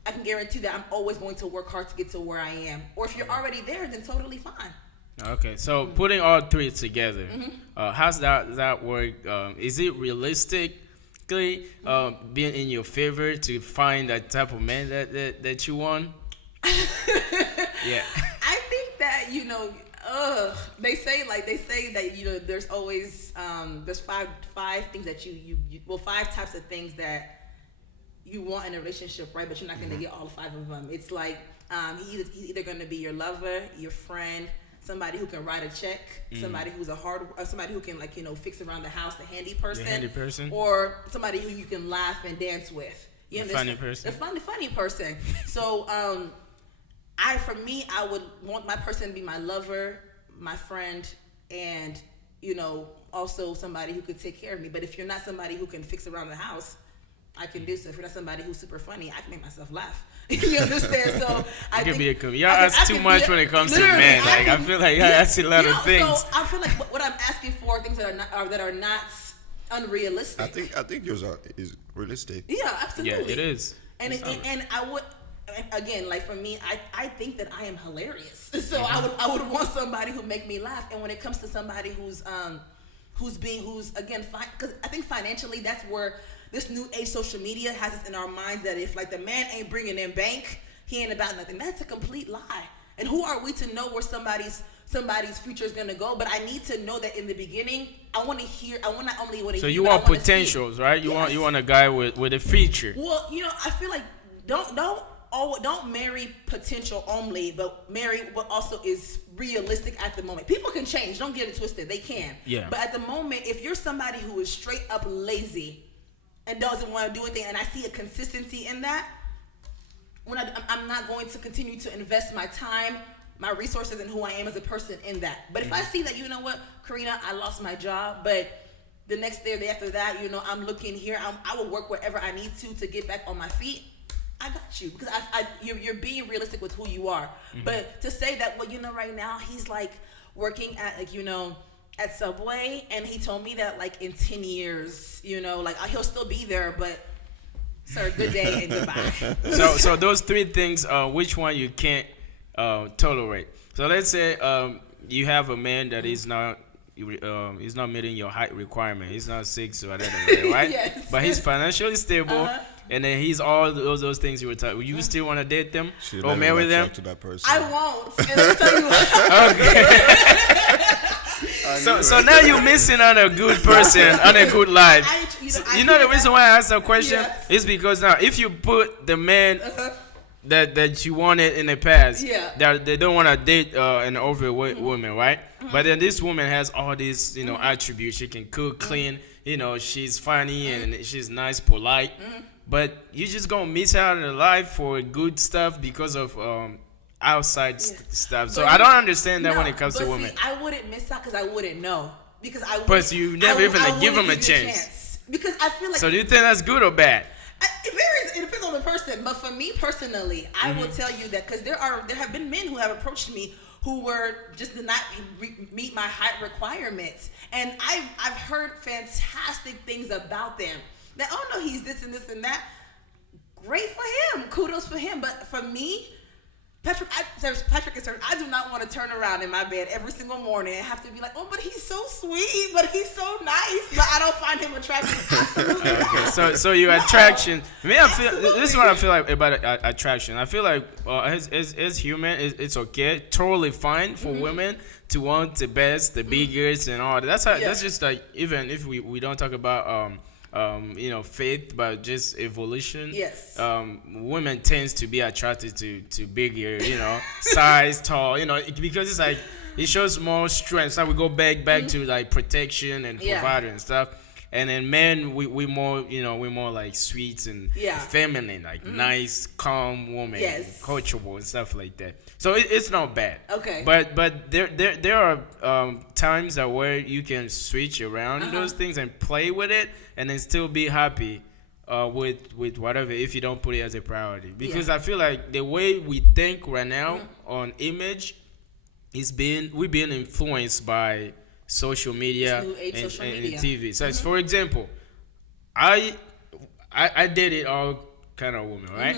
I can guarantee that I'm always going to work hard to get to where I am. Or if you're already there, then totally fine. Okay, so putting all three together, how's that work? Is it realistically being in your favor to find that type of man that you want? Yeah. I think that, you know, they say that, you know, there's always there's five things that you five types of things that you want in a relationship, right? But you're not going to get all five of them. It's like he's either going to be your lover, your friend, somebody who can write a check, somebody who's somebody who can, like, you know, fix around the house, the handy person, or somebody who you can laugh and dance with. You understand? The funny person. So I would want my person to be my lover, my friend, and, you know, also somebody who could take care of me. But if you're not somebody who can fix around the house, I can do so. If you're not somebody who's super funny, I can make myself laugh. You understand? So I think be a comedian. Y'all ask too much when it comes to men. Like, I feel like y'all ask a lot of things. So I feel like what I'm asking for are things that are not unrealistic. I think yours is realistic. Yeah, absolutely. Yeah, it is. And I would, again, like for me, I think that I am hilarious. So I would want somebody who make me laugh. And when it comes to somebody who's again, because I think financially that's where this new age social media has us in our minds that if, like, the man ain't bringing in bank, he ain't about nothing. That's a complete lie. And who are we to know where somebody's future is going to go? But I need to know that in the beginning, I want to not only want to So hear, you want potentials, right? You want a guy with a future. Well, you know, I feel like don't marry potential only, but marry what also is realistic at the moment. People can change. Don't get it twisted. They can. Yeah. But at the moment, if you're somebody who is straight up lazy and doesn't want to do anything, and I see a consistency in that, I'm not going to continue to invest my time, my resources, and who I am as a person in that. But if I see that, you know what, Karina, I lost my job, but the next day or the day after that, you know, I'm looking here, I will work wherever I need to get back on my feet. I got you, because you're being realistic with who you are. But to say that, well, you know, right now he's like working at, like, you know, at Subway, and he told me that, like, in 10 years, you know, like, he'll still be there, but sir, good day and goodbye. So those three things, which one you can't tolerate? So let's say you have a man that is not meeting your height requirement. He's not 6 or whatever, right? Yes. But he's financially stable, and then he's all those things you were talking. You still want to date them or marry them? To that person. I won't. And let me tell you what. Okay. So now you're missing on a good person, on a good life. You know the reason why I asked that question is because now if you put the man that you wanted in the past, that they don't want to date an overweight woman, right? But then this woman has all these, you know, attributes. She can cook, clean, you know, she's funny and she's nice, polite. But you just gonna miss out on the life for good stuff because of outside stuff. So I don't understand that when it comes to women. I wouldn't miss out because I wouldn't know. because I. But you never even give him a chance. Because I feel like. So do you think that's good or bad? It varies. It depends on the person. But for me personally, I will tell you that because there have been men who have approached me who did not meet my height requirements, and I've heard fantastic things about them. That no, he's this and this and that. Great for him. Kudos for him. But for me, Patrick and Sir, I do not want to turn around in my bed every single morning and have to be like, oh, but he's so sweet, but he's so nice, but I don't find him attractive. Absolutely not. So your attraction. This is what I feel like about attraction. I feel like as human, it's okay, totally fine for women to want the best, the biggest, and all that. That's just like, even if we don't talk about faith, but just evolution. Yes. Women tends to be attracted to bigger, size, tall, because it's like it shows more strength. So we go back to like protection and provider and stuff. And then men, we more, we're more like sweet and feminine, like nice, calm woman, coachable and stuff like that. So it's not bad. Okay. But there are times that where you can switch around those things and play with it, and then still be happy with whatever, if you don't put it as a priority. Because I feel like the way we think right now on image we're being influenced by social media and TV. So for example, I dated all kind of women, right?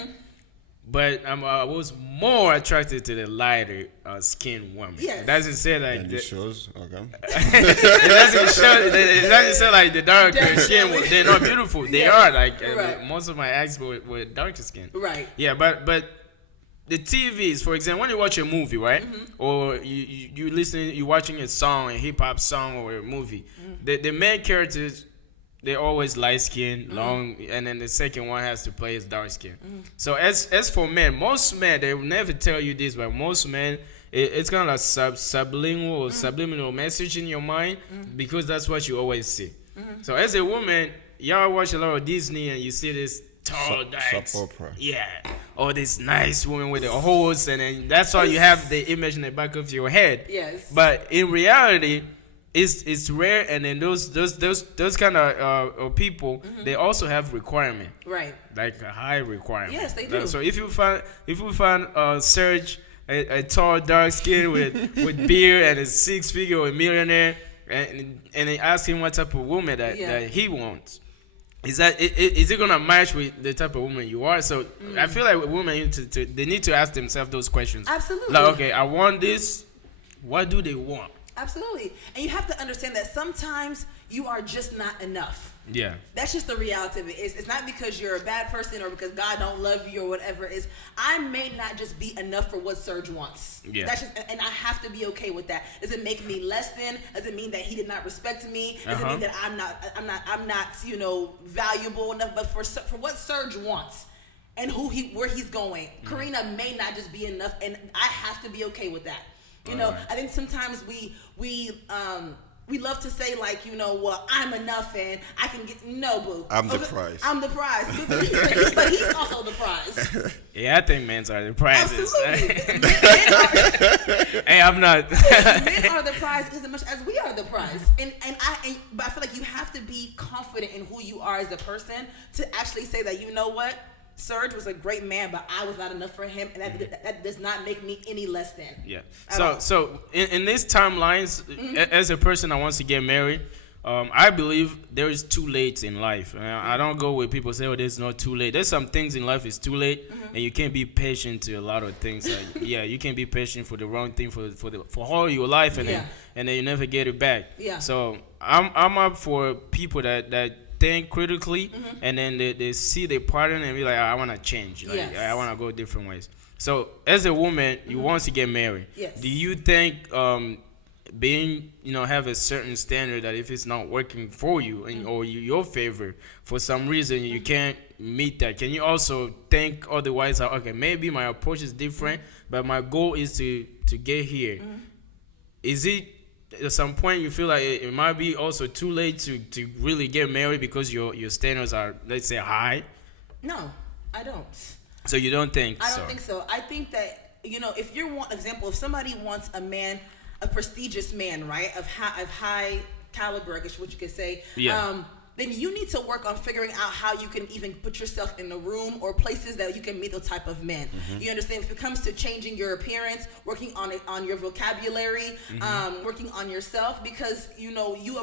But I was more attracted to the lighter skinned woman. Yes. It doesn't say like And it shows, okay. it doesn't say like the darker skin. They're not beautiful. They are like most of my ex were darker skin. Right. Yeah, but the TVs, for example, when you watch a movie, right, or you're watching a song, a hip hop song or a movie, the main characters, they're always light skin, long, and then the second one has to play as dark skin. So as for men, most men, they will never tell you this, but most men, it's kind of like subliminal or subliminal message in your mind, because that's what you always see. So as a woman, y'all watch a lot of Disney and you see this tall, dark, or this nice woman with a horse, and then that's why you have the image in the back of your head. Yes. But in reality, it's rare, and then those kind of people, they also have requirement, right? Like a high requirement. Yes, they do. So if we find Serge, a tall, dark skin with beard and a 6-figure or a millionaire, and they ask him what type of woman that he wants. Is it gonna match with the type of woman you are? So I feel like women they need to ask themselves those questions. Absolutely. Like, okay, I want this. What do they want? Absolutely. And you have to understand that sometimes you are just not enough. Yeah. That's just the reality of it. It's not because you're a bad person or because God don't love you or whatever it is. I may not just be enough for what Serge wants. Yeah. That's just, and I have to be okay with that. Does it make me less than? Does it mean that he did not respect me? Does it mean that I'm not valuable enough? But for what Serge wants and where he's going, Karina may not just be enough, and I have to be okay with that. I think sometimes we love to say, like, well, I'm enough and I can get, no, boo. I'm the prize. I'm the prize. But he's also the prize. Yeah, I think men are the prizes. Absolutely. Hey, I'm not. Men are the prize as much as we are the prize. But I feel like you have to be confident in who you are as a person to actually say that, you know what? Serge was a great man, but I was not enough for him, and that does not make me any less than. Yeah. So in these timelines, as a person that wants to get married, I believe there is too late in life. I don't go where people say, "Oh, there's not too late." There's some things in life is too late, and you can't be patient to a lot of things. Like, you can be patient for the wrong thing for all your life, and then you never get it back. Yeah. So I'm up for people that think critically, and then they see their pattern and be like, I want to change. Like, I want to go different ways. So as a woman, you want to get married. Yes. Do you think being, have a certain standard that if it's not working for you or your favor, for some reason you can't meet that, can you also think otherwise? Okay, maybe my approach is different, but my goal is to get here. Is it at some point you feel like it might be also too late to really get married because your standards are, let's say, high? No, I don't. So you don't think so? I don't think so. I think that, if somebody wants a man, a prestigious man, right, of high caliber, I guess what you could say. Yeah. Then you need to work on figuring out how you can even put yourself in the room or places that you can meet those type of men. You understand? If it comes to changing your appearance, working on it, on your vocabulary, working on yourself, because you know you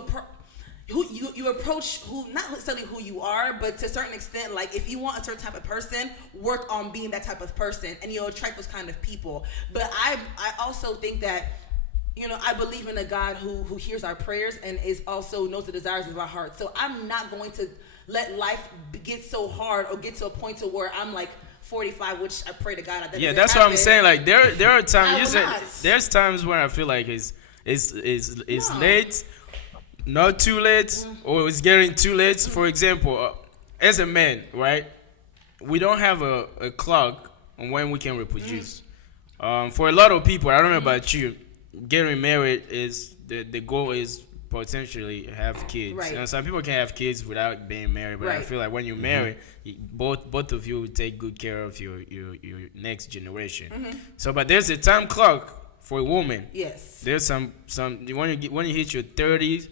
approach who, not necessarily who you are, but to a certain extent, like if you want a certain type of person, work on being that type of person, and you'll attract those kind of people. But I also think that, you know, I believe in a God who hears our prayers and is also knows the desires of our heart. So I'm not going to let life get so hard or get to a point to where I'm like 45, which I pray to God. Yeah, that's what I'm saying. Like there are times you said not. there's times where I feel like it's late, not too late, or it's getting too late. For example, as a man, right? We don't have a clock on when we can reproduce. For a lot of people, I don't know about you, getting married is the goal is potentially have kids. Right. You know, some people can have kids without being married, but I Right. feel like when you marry, both of you take good care of your next generation. So, but there's a time clock for a woman. Yes. There's some when you hit your 30s,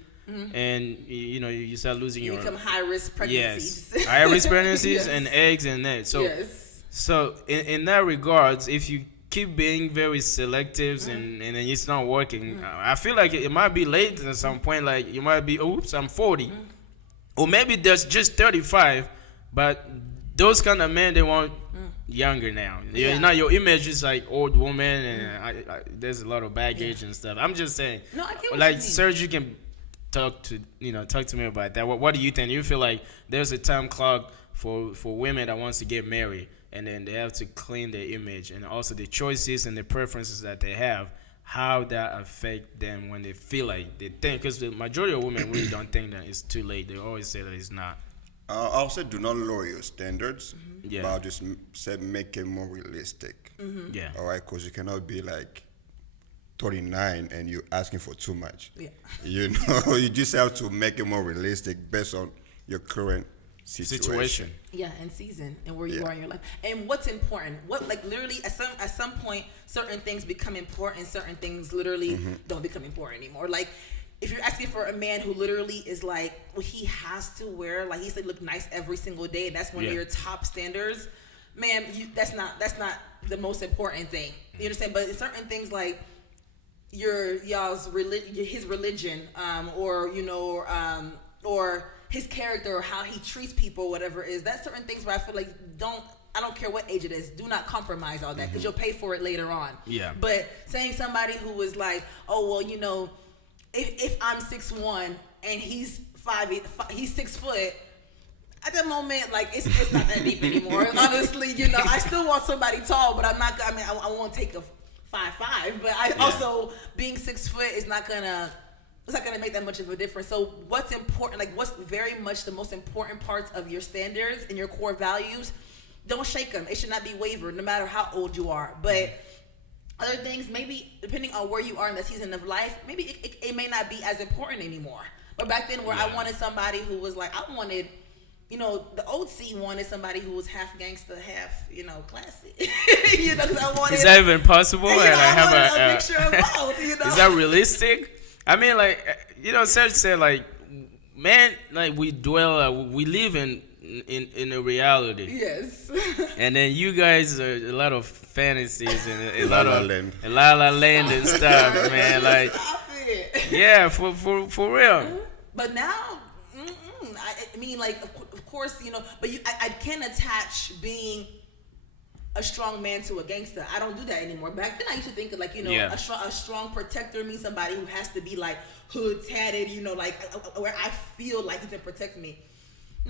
and you start losing You your become high risk pregnancies. yes high risk pregnancies Yes. and eggs and that. So Yes. so in that regards, if you keep being very selective and then it's not working, I feel like it might be late at some point. Like you might be, oops, I'm 40, or maybe there's just 35, but those kind of men, they want younger now. Yeah. Now your image is like old woman, and I, there's a lot of baggage and stuff. I'm just saying, No, I get what like you mean. Serge, you can talk to me about that. What do you think? You feel like there's a time clock for women that wants to get married, and then they have to clean their image, and also the choices and the preferences that they have, how that affect them when they feel like they think, because the majority of women really don't think that it's too late. They always say that it's not. I'll say do not lower your standards, Yeah. but I'll just say make it more realistic. Yeah. All right, because you cannot be like 39 and you're asking for too much. Yeah. You know, you just have to make it more realistic based on your current situation. Yeah, and season and where you Yeah. are in your life and what's important. What, like, literally at some point, certain things become important. Certain things literally don't become important anymore. Like, if you're asking for a man who literally is like, well, he has to wear, like, he said, look nice every single day. That's one of Yeah. your top standards, man. That's not the most important thing. You understand? But certain things like y'all's his religion, or or his character, or how he treats people, whatever it is. That's certain things where I feel like I don't care what age it is, do not compromise all that, because you'll pay for it later on. Yeah. But saying somebody who was like, oh well, if I'm 6'1" and he's 6 foot. At that moment, like it's not that deep anymore. Honestly, I still want somebody tall, but I'm not. I mean, I won't take a 5'5", but also being 6 foot is not gonna. It's not gonna make that much of a difference. So what's important, like what's very much the most important parts of your standards and your core values, don't shake them. It should not be wavered, no matter how old you are. But other things, maybe depending on where you are in the season of life, maybe it may not be as important anymore. But back then, where I wanted somebody who was like, I wanted. The old C wanted somebody who was half gangster, half, classy. Because I wanted. Is that even possible? I wanted a mixture of both. Is that realistic? I mean, like, Serge said, like, man, like we dwell, we live in a reality. Yes. And then you guys are a lot of fantasies and a lot of Land. La La Land and stuff, man. Like, Stop it. yeah, for real. But now, I mean, like, of course, but I can't attach being a strong man to a gangster. I don't do that anymore. Back then, I used to think of, like, a strong protector means somebody who has to be, like, hood tatted, like, where I feel like he can protect me.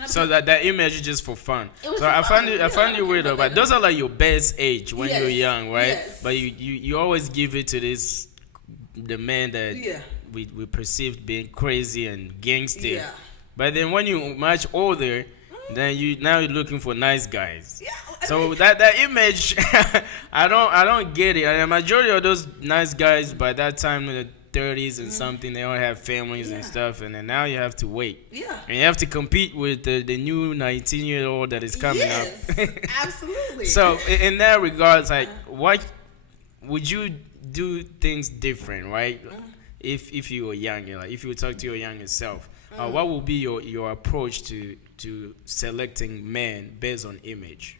So that image is just for fun. It was So for I fun. find it weird though, but those are like your best age when Yes. you're young, right? Yes. But you always give it to the man that Yeah. we perceived being crazy and gangster. Yeah. But then when you're much older, then you're looking for nice guys. Yeah, So that image, I don't get it. And the majority of those nice guys by that time in the 30s and something, they all have families and stuff, and then now you have to wait. Yeah. And you have to compete with the new 19-year-old that is coming yes, up. absolutely. So in that regards, like, what would you do things different, right? if you were younger, like if you would talk to your younger self, what would be your approach to selecting men based on image?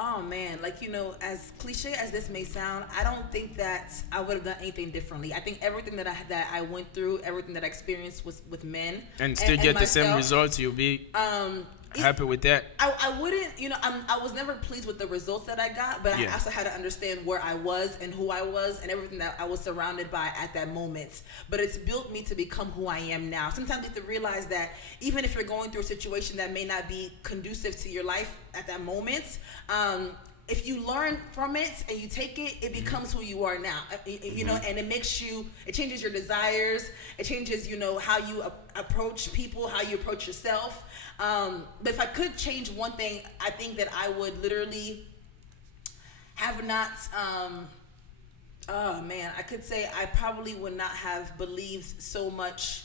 Oh man, like, you know, as cliche as this may sound, I don't think that I would have done anything differently. I think everything that I went through, everything that I experienced was with men, and still get the same results. You'll be happy with that? I wouldn't, you know, I was never pleased with the results that I got, but I also had to understand where I was and who I was and everything that I was surrounded by at that moment. But it's built me to become who I am now. Sometimes you have to realize that even if you're going through a situation that may not be conducive to your life at that moment, if you learn from it and you take it, it becomes who you are now, you know, and it changes your desires. It changes, you know, how you approach people, how you approach yourself. But if I could change one thing, I think that I would literally have not, I could say I probably would not have believed so much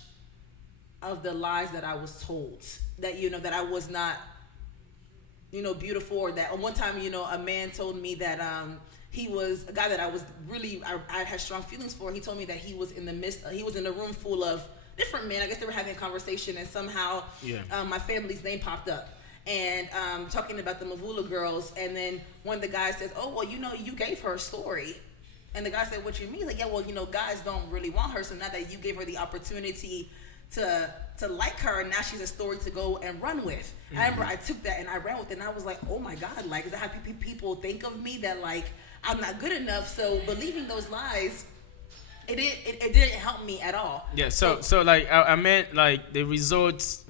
of the lies that I was told, that, you know, that I was not, you know, beautiful, or that one time, you know, a man told me that he was a guy that I was really, I had strong feelings for. He told me that he was in a room full of different men. I guess they were having a conversation, and somehow my family's name popped up, and talking about the Mavula girls. And then one of the guys says, "Oh, well, you know, you gave her a story." And the guy said, "What you mean?" He's like, "Yeah, well, you know, guys don't really want her, so now that you gave her the opportunity to like her, and now she's a story to go and run with." Mm-hmm. I remember I took that and I ran with it, and I was like, "Oh my God, like, is that how people think of me, that like I'm not good enough?" So believing those lies, it didn't help me at all. Yeah. So like I meant like the results.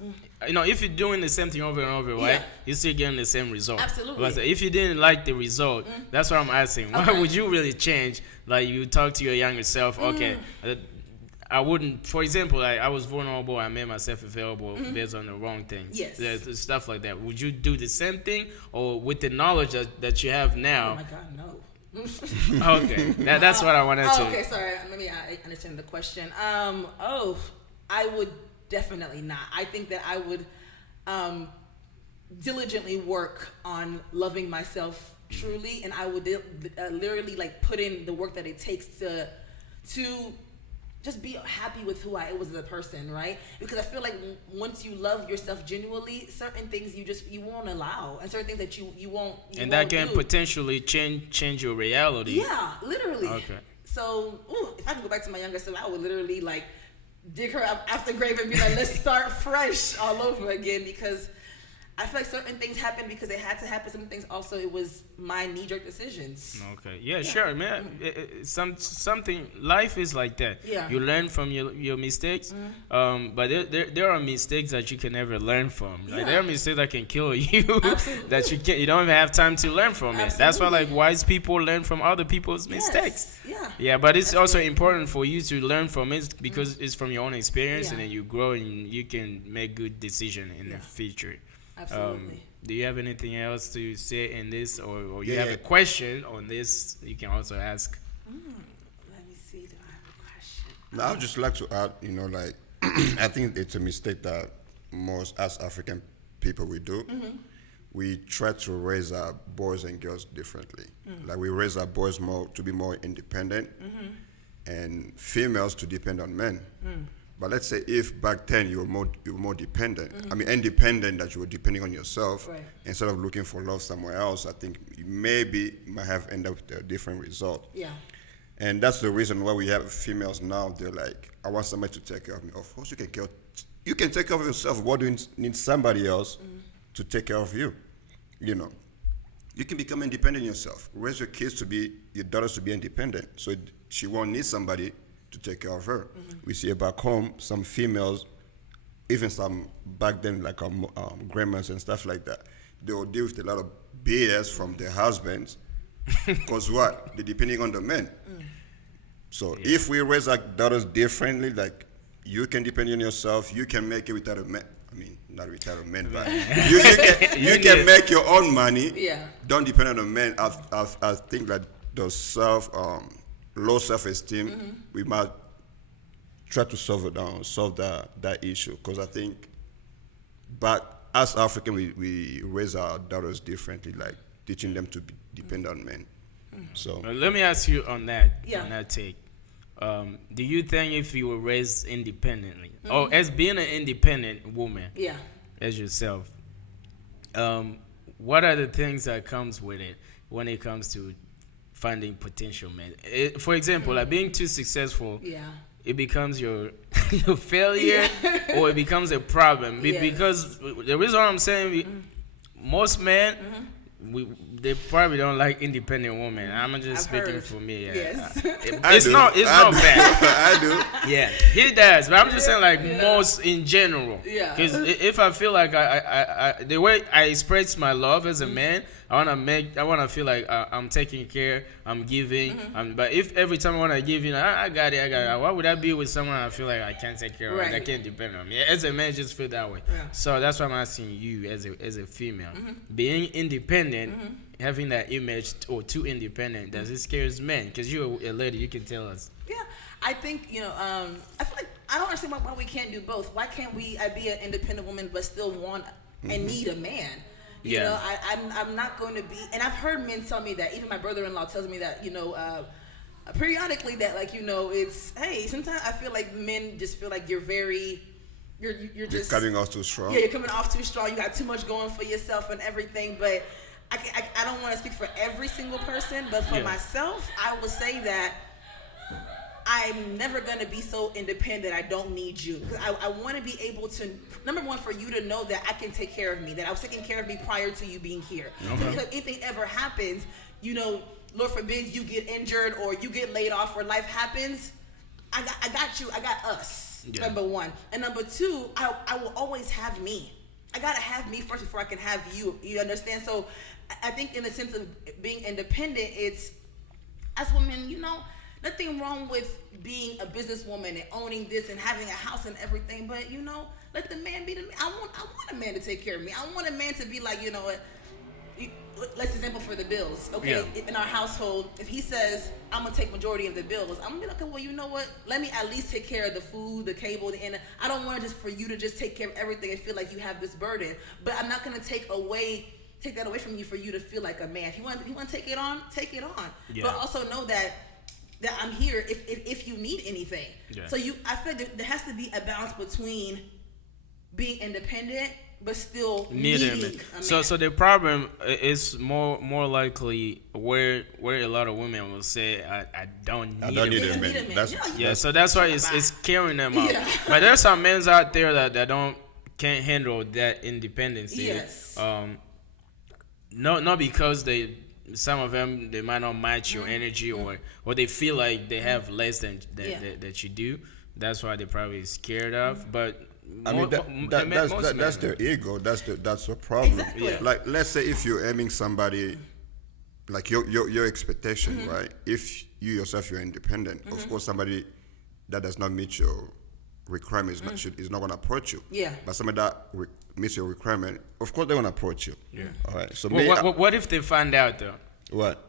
You know, if you're doing the same thing over and over, right, you're still getting the same result. Absolutely. But if you didn't like the result, that's what I'm asking. Okay. What would you really change? Like, you talk to your younger self. Okay. I wouldn't, for example, like I was vulnerable, I made myself available based on the wrong things. Yes. There's stuff like that. Would you do the same thing, or with the knowledge that you have now? Oh my God, no. Okay, that's what I wanted to. Okay, sorry. Let me understand the question. I would definitely not. I think that I would diligently work on loving myself truly, and I would literally like put in the work that it takes to just be happy with who I was as a person, right? Because I feel like once you love yourself genuinely, certain things you won't allow, and certain things that you won't. And that can potentially change your reality. Yeah, literally. Okay. So, if I could go back to my younger self, I would literally like dig her up after grave and be like, let's start fresh all over again, because I feel like certain things happened because they had to happen. Some things also, it was my knee-jerk decisions. Okay. Yeah, sure, man. Something, life is like that. Yeah. You learn from your mistakes, but there are mistakes that you can never learn from. Like, there are mistakes that can kill you. That you don't even have time to learn from it. That's why, like, wise people learn from other people's mistakes. Yeah. Yeah, but it's also important for you to learn from it, because it's from your own experience, and then you grow and you can make good decisions in the future. Absolutely. Do you have anything else to say in this, or you have a question on this? You can also ask. Let me see. Do I have a question? I would just like to add, you know, like, I think it's a mistake that most as African people we do. We try to raise our boys and girls differently. Like, we raise our boys to be more independent, and females to depend on men. But let's say if back then you were more dependent, I mean independent, that you were depending on yourself, right, instead of looking for love somewhere else, I think maybe you might have ended up with a different result. Yeah. And that's the reason why we have females now. They're like, I want somebody to take care of me. Of course you can take care of yourself. Why do you need somebody else to take care of you? You know, you can become independent yourself. Raise your daughters to be independent, so she won't need somebody to take care of her. We see it back home, some females, even some back then, like grandmas and stuff like that, they will deal with a lot of BS from their husbands, because what? They're depending on the men. So if we raise our daughters differently, like, you can depend on yourself, you can make it without a man. I mean, not without a man, but you can make your own money. Yeah. Don't depend on a man. I think that the low self-esteem, we might try to solve that issue, because I think as African, we raise our daughters differently, like teaching them to depend on men. So let me ask you on that take. Do you think if you were raised independently, or as being an independent woman, Yeah. as yourself, what are the things that comes with it when it comes to finding potential men? For example, like being too successful, Yeah. it becomes your your failure, or it becomes a problem. Because the reason why I'm saying most men, they probably don't like independent women. I'm just I've speaking heard. for me. Yeah. Yes. It's not bad. I do. Yeah, he does, but I'm just saying like most in general. Yeah. Because if I feel like I the way I express my love as a man, I wanna feel like I'm taking care, I'm giving. But if every time I wanna give, I got it. Why would I be with someone I feel like I can't take care of? Right. I can't depend on me. As a man, just feel that way. Yeah. So that's why I'm asking you as a female, being independent. Having that image or too independent, does it scares men? Because you're a lady, you can tell us. Yeah, I think I feel like I don't understand why we can't do both. Why can't we be an independent woman but still want and need a man? You know, I'm not going to be. And I've heard men tell me that. Even my brother-in-law tells me that. Periodically that it's hey. Sometimes I feel like men just feel like you're just Coming off too strong. Yeah, you're coming off too strong. You got too much going for yourself and everything. But I don't want to speak for every single person, but for myself, I would say that I'm never going to be so independent I don't need you. Because I want to be able to, number one, for you to know that I can take care of me, that I was taking care of me prior to you being here. So if anything ever happens, Lord forbid you get injured or you get laid off or life happens, I got you, I got us, number one. And number two, I will always have me. I got to have me first before I can have you. You understand? So I think in the sense of being independent, it's, as women, nothing wrong with being a businesswoman and owning this and having a house and everything, but let the man be the man. I want a man to take care of me. I want a man to be like, let's example for the bills. Okay, in our household, if he says I'm gonna take majority of the bills, I'm gonna be like, okay, well, you know what? Let me at least take care of the food, the cable, the internet. I don't want just for you to just take care of everything and feel like you have this burden. But I'm not gonna take that away from you for you to feel like a man. If you want to take it on, take it on. Yeah. But also know that I'm here if you need anything. Yeah. So I feel like there has to be a balance between being independent but still needing a man. So the problem is more likely where a lot of women will say I don't need a man. So that's why it's carrying them out. Yeah. But there's some men out there that can't handle that independence. Yes. Not because some of them they might not match your energy or they feel like they have less than that you do. That's why they're probably scared of. But that's their ego. That's the problem. Exactly. Yeah. Like, let's say if you're aiming somebody, like your expectation, right? If you yourself you're independent, of course somebody that does not meet your requirements is not going to approach you. Yeah. But somebody that meets your requirement, of course they're going to approach you. Yeah. All right. So what if they find out though? What?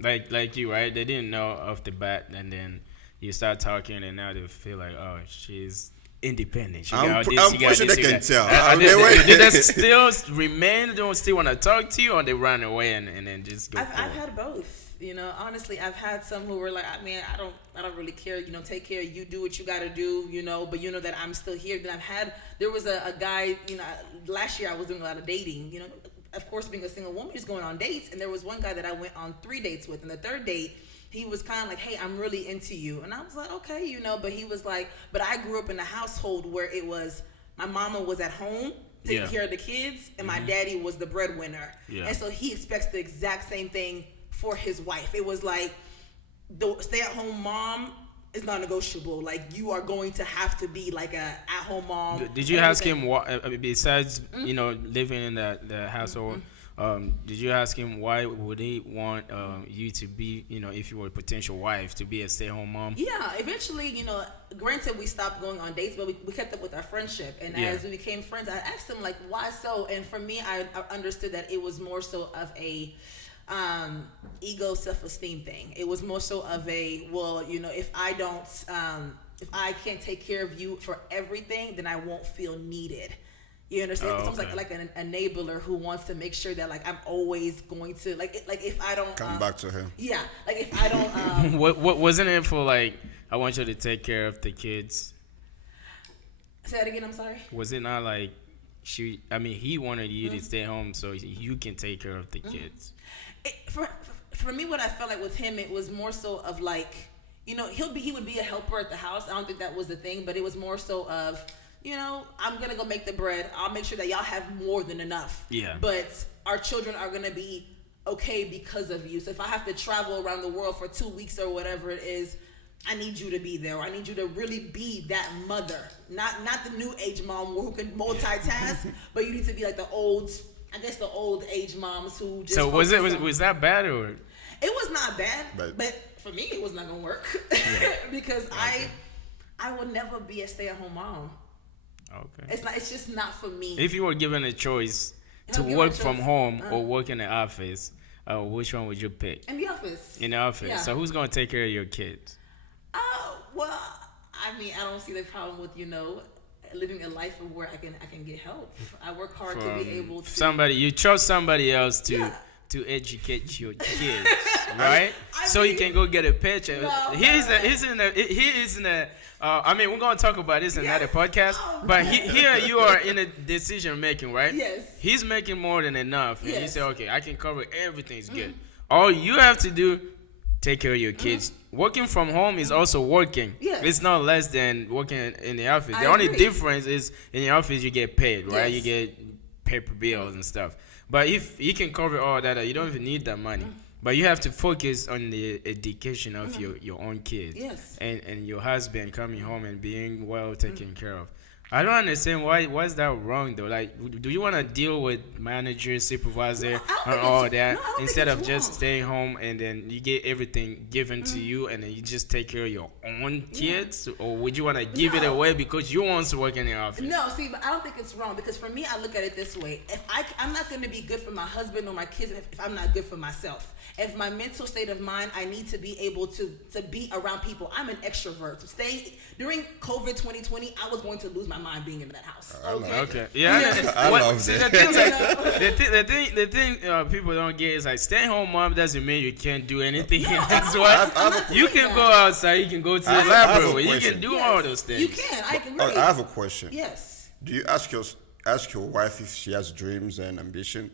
Like you, right? They didn't know off the bat, and then you start talking, and now they feel like, oh, she's independent. I'm pretty sure they can tell. Did they still remain? Don't still want to talk to you, or they run away and then just go? I've had both. Honestly, I've had some who were like, man, I don't really care. Take care. You do what you got to do. But that I'm still here. Then there was a guy. Last year I was doing a lot of dating. Of course, being a single woman, just going on dates. And there was one guy that I went on 3 dates with, and the third date, he was kind of like, hey, I'm really into you. And I was like, okay, but he was like, but I grew up in a household where it was, my mama was at home taking care of the kids, and my daddy was the breadwinner. Yeah. And so he expects the exact same thing for his wife. It was like, the stay-at-home mom is non-negotiable. Like, you are going to have to be like a at-home mom. Did you ask him what, besides, living in the household, did you ask him why would he want you to be, if you were a potential wife, to be a stay-at-home mom? Yeah, eventually, granted we stopped going on dates, but we kept up with our friendship. And as we became friends, I asked him, like, why so? And for me, I understood that it was more so of a ego, self-esteem thing. It was more so of a, well, if I can't take care of you for everything, then I won't feel needed. You understand? It's almost like an enabler who wants to make sure that, like, I'm always going to, like if I don't come back to him. Yeah, like if I don't. What wasn't it for, like, I want you to take care of the kids. Say that again. I'm sorry. Was it not like he wanted you to stay home so you can take care of the kids? For me, what I felt like with him, it was more so of like, he would be a helper at the house. I don't think that was the thing, but it was more so of, I'm gonna go make the bread. I'll make sure that y'all have more than enough. Yeah. But our children are gonna be okay because of you. So if I have to travel around the world for 2 weeks or whatever it is, I need you to be there. Or I need you to really be that mother, not the new age mom who can multitask, but you need to be like the old age moms who just. So was that bad or? It was not bad, but for me it was not gonna work because I will never be a stay-at-home mom. Okay. It's just not for me. If you were given a choice to work from home or work in the office, which one would you pick? In the office. In the office. Yeah. So who's gonna take care of your kids? Well, I mean, I don't see the problem with living a life of where I can get help. I work hard to be able to. You trust somebody else to educate your kids, right? You can go get a paycheck. He is in a. I mean, we're gonna talk about this in another podcast. But here you are in a decision making, right? Yes. He's making more than enough, and you say, okay, I can cover everything. It's good. Mm-hmm. All you have to do, take care of your kids. Mm-hmm. Working from home is also working. Yes. It's not less than working in the office. The only difference is in the office you get paid, right? Yes. You get paper bills and stuff. But if you can cover all that, you don't even need that money. Mm-hmm. But you have to focus on the education of your own kids. Yes. And your husband coming home and being well taken care of. I don't understand why is that wrong though? Like, do you want to deal with manager, supervisor, and all that instead of just staying home and then you get everything given to you and then you just take care of your own kids? Or would you want to give it away because you want to work in the office? No, see, but I don't think it's wrong because for me, I look at it this way: if I'm not going to be good for my husband or my kids if I'm not good for myself. If my mental state of mind, I need to be able to be around people. I'm an extrovert. During COVID 2020, I was going to lose my mind being in that house. Okay. Yeah. I love that. The thing people don't get is like staying home mom doesn't mean you can't do anything. That's why you can go outside. You can go to the library. You can do all those things. You can. I can. I have a question. Yes. Do you ask your wife if she has dreams and ambition?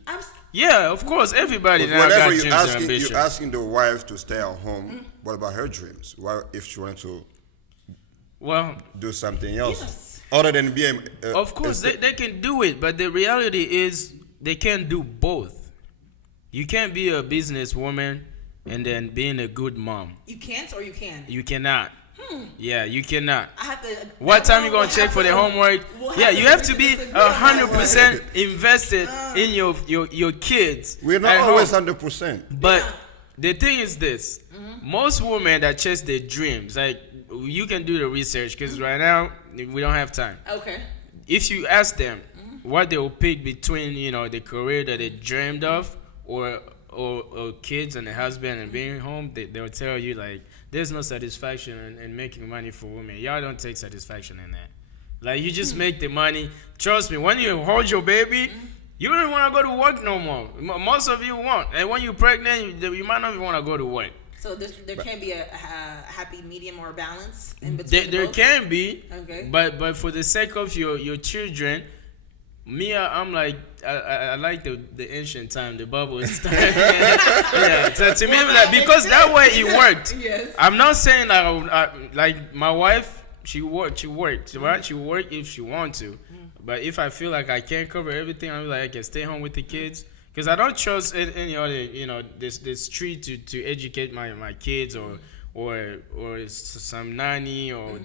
Yeah, of course. Everybody now whenever got dreams and ambition. You're asking the wife to stay at home. What about her dreams? What if she wanted to do something else other than being? Of course, they can do it, but the reality is they can't do both. You can't be a businesswoman and then being a good mom. You can't, or you can. You cannot. Yeah, you cannot. I have to. What time you gonna check for the homework? You have to be 100% invested in your kids. We're not always 100%. But the thing is this: most women that chase their dreams, like you can do the research because right now we don't have time. Okay. If you ask them what they will pick between the career that they dreamed of or kids and a husband and being home, they'll tell you like. There's no satisfaction in making money for women. Y'all don't take satisfaction in that. Like, you just make the money. Trust me, when you hold your baby, you don't want to go to work no more. Most of you won't. And when you're pregnant, you might not even want to go to work. So there can be a happy medium or a balance in between There both? can be. Okay. But for the sake of your children, I'm like, I like the ancient time, the Bible time. Yeah, so to me, because that way it worked. Yes. I'm not saying like my wife, she works, right? She work if she wants to. But if I feel like I can't cover everything, I'm like, I can stay home with the kids. Because I don't trust any other, this street to educate my kids or some nanny or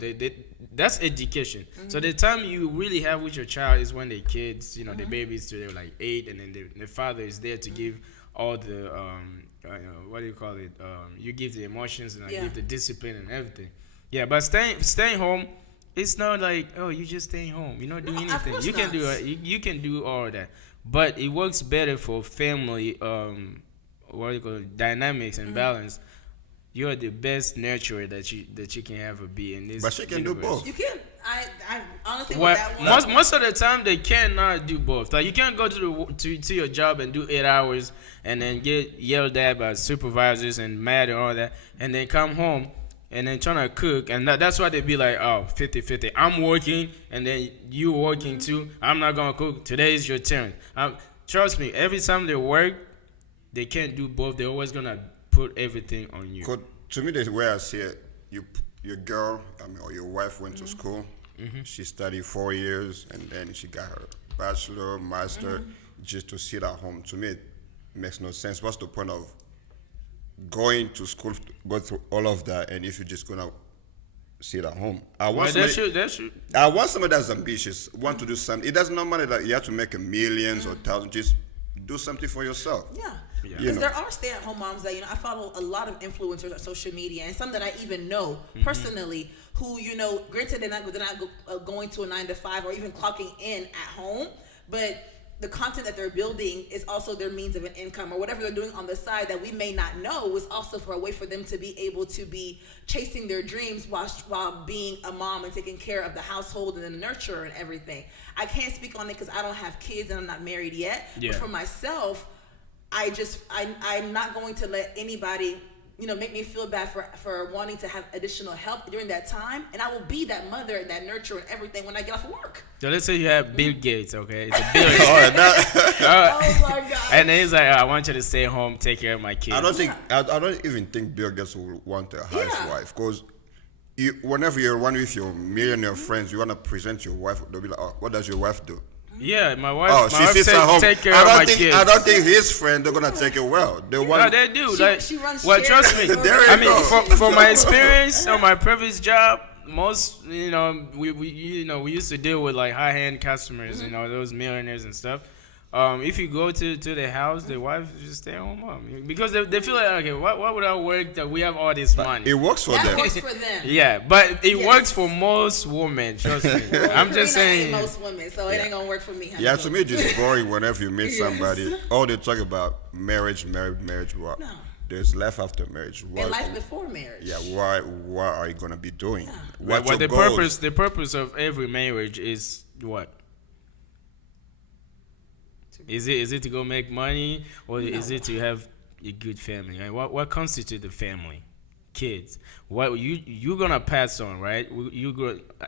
that's education. So the time you really have with your child is when the kids, the babies they're like 8, and then the father is there to give all the what do you call it? You give the emotions and I give the discipline and everything. Yeah, but staying home, it's not like you just staying home. You don't do anything. You can do you can do all that, but it works better for family. What do you call it? Dynamics and balance. You're the best nurturer that you can ever be in this. But she can do both. You can. I honestly. Most of the time they cannot do both. Like you can't go to your job and do 8 hours and then get yelled at by supervisors and mad and all that, and then come home and then trying to cook, and that's why they be like, oh, 50-50. I'm working, and then you working too. I'm not gonna cook. Today is your turn. Trust me, every time they work, they can't do both. They're always gonna put everything on you. To me, the way I see it, your girl, or your wife went to school. She studied 4 years, and then she got her bachelor, master, just to sit at home. To me, it makes no sense. What's the point of going to school, go through all of that, and if you're just gonna sit at home? I want somebody that's ambitious, want to do something. It doesn't matter that you have to make millions or thousands. Just do something for yourself. Yeah. Because there are stay-at-home moms that, I follow a lot of influencers on social media, and some that I even know personally who, granted they're not going to a 9-to-5 or even clocking in at home, but the content that they're building is also their means of an income, or whatever they're doing on the side that we may not know is also for a way for them to be able to be chasing their dreams while being a mom and taking care of the household and the nurture and everything. I can't speak on it because I don't have kids and I'm not married yet. Yeah. But for myself, I'm not going to let anybody, make me feel bad for wanting to have additional help during that time. And I will be that mother and that nurturer and everything when I get off of work. So let's say you have Bill Gates, okay? It's a billionaire. Oh my God. And then he's like, I want you to stay home, take care of my kids. I don't even think Bill Gates will want a housewife, because whenever you're one with your millionaire friends, you want to present your wife, they'll be like, oh, what does your wife do? Yeah, my wife. She sits at home. Take care of my kids. I don't think his friend they're gonna take it well. They do. She runs. Well, trust me. For my experience on my previous job, most we used to deal with like high-end customers, those millionaires and stuff. If you go to the house, the wife just stay home, because they feel like, okay, why would I work that we have all this money? It works for them. That works for them. Yeah, but it works for most women. Trust me. I'm just saying. Most women, so it ain't gonna work for me. Yeah, to me, it's just boring whenever you meet somebody. All they talk about marriage. What? No. There's life after marriage. And life before marriage. Yeah, what are you gonna be doing? Yeah. What the goals? The purpose of every marriage is what? Is it to go make money, or is it to have a good family? Right? What constitutes the family? Kids. What you're gonna pass on, right?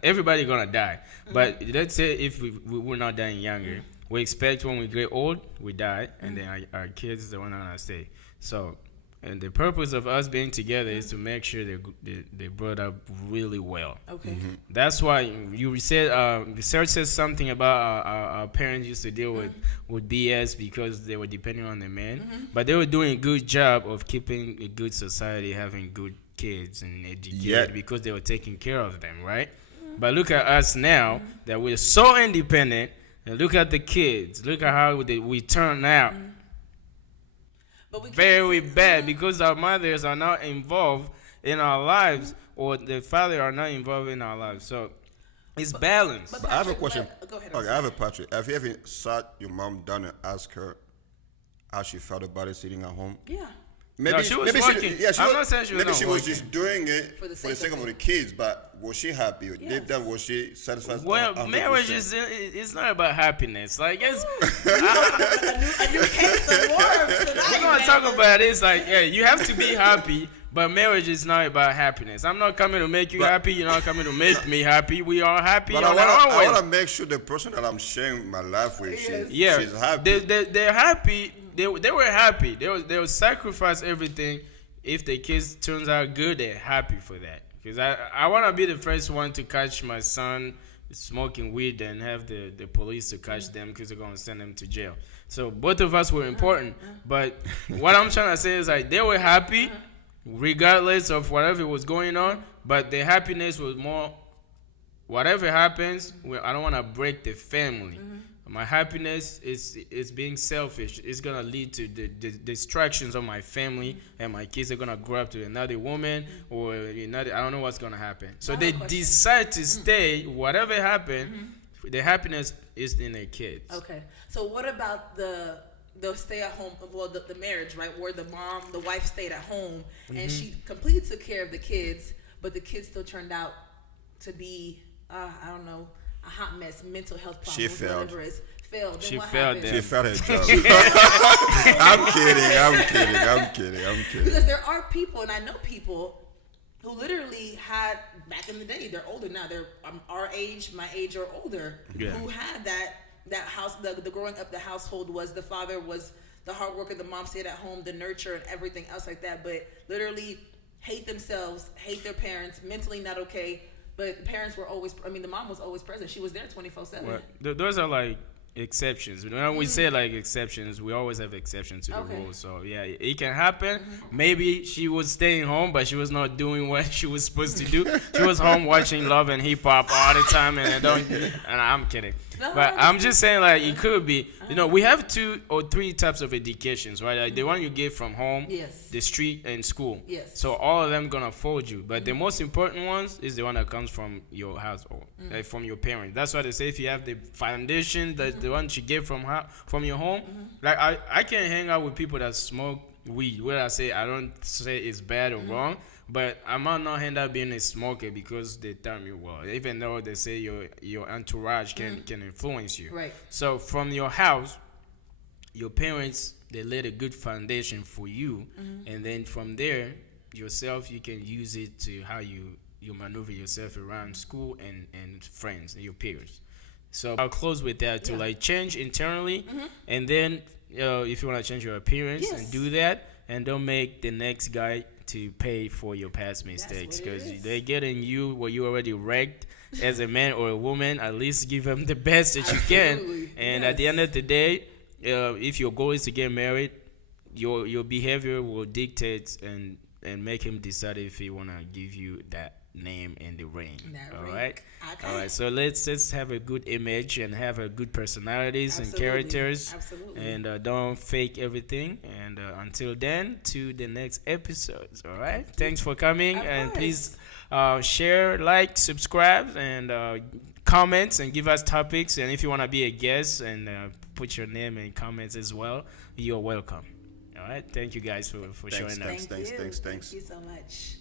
Everybody gonna die. But let's say if we're not dying younger, we expect when we get old, we die, and then our kids are gonna stay. So, and the purpose of us being together is to make sure they brought up really well. Okay. That's why you said research says something about our parents used to deal with BS because they were depending on the man, but they were doing a good job of keeping a good society, having good kids and educated because they were taking care of them, right? But look at us now that we're so independent, and look at the kids. Look at how we turn out. Very bad, because our mothers are not involved in our lives, or the father are not involved in our lives. So it's balance. But I have a question. Go ahead. Okay, I have a Patrick. Have you ever sat your mom down and asked her how she felt about it sitting at home? Yeah. Maybe she was working. I'm not saying she was maybe she was working. just doing it for the sake of the kids, but was she happy? Yes. Deep down, was she satisfied? Well, marriage it's not about happiness. Like, it's a new case of worms. We're gonna talk about it. It's like, yeah, you have to be happy, but marriage is not about happiness. I'm not coming to make you happy. You're not coming to make me happy. We are happy. But I want to make sure the person that I'm sharing my life with, she's happy. They're happy. They were happy. They will sacrifice everything. If the kids turns out good, they're happy for that. Because I want to be the first one to catch my son smoking weed and have the police to catch them because they're going to send them to jail. So both of us were important. But what I'm trying to say is, like, they were happy regardless of whatever was going on. But the happiness was more, whatever happens, I don't want to break the family. My happiness is being selfish. It's going to lead to the distractions of my family, and my kids are going to grow up to another woman or another. I don't know what's going to happen. So they decide to stay, whatever happened, the happiness is in their kids. Okay. So what about the stay at home, well, the marriage, right, where the wife stayed at home and she completely took care of the kids, but the kids still turned out to be, I don't know, a hot mess, mental health problems, she failed. Whatever it is. Failed. She failed. She failed her job. I'm kidding. Because there are people, and I know people who literally had, back in the day, they're older now, they're our age, my age or older, who had that house, the growing up, the household was, the father was the hard worker, the mom stayed at home, the nurture and everything else like that, but literally hate themselves, hate their parents, mentally not okay, but the parents were always, the mom was always present. She was there 24/7. Well, those are like exceptions. When we say like exceptions, we always have exceptions to the rule. So yeah, it can happen. Maybe she was staying home, but she was not doing what she was supposed to do. She was home watching Love and Hip Hop all the time, and I'm kidding. No, But I'm just saying, like, it could be, we have 2 or 3 types of educations, right? Like the one you get from home, Yes. the street, and school. Yes. So all of them gonna fold you. But the most important ones is the one that comes from your household, like from your parents. That's why they say if you have the foundation, that's the one you get from your home. Like I can't hang out with people that smoke weed. Where I don't say it's bad or wrong. But I might not end up being a smoker because they tell me, well, even though they say your entourage can influence you. Right. So from your house, your parents, they laid a good foundation for you. And then from there, yourself, you can use it to how you maneuver yourself around school and friends and your peers. So I'll close with that to like change internally. And then if you want to change your appearance and do that, and don't make the next guy to pay for your past mistakes, because they're getting you what you already wrecked as a man or a woman. At least give them the best that you can. And at the end of the day, if your goal is to get married, your behavior will dictate and make him decide if he want to give you that name in the ring. All right. Okay. All right. So let's have a good image and have a good personalities and characters. Absolutely. And don't fake everything. And until then, to the next episodes. All right. Thanks for coming, and please share, like, subscribe, and comments, and give us topics. And if you want to be a guest and put your name in comments as well, you're welcome. All right. Thank you guys for showing up. Thank you so much.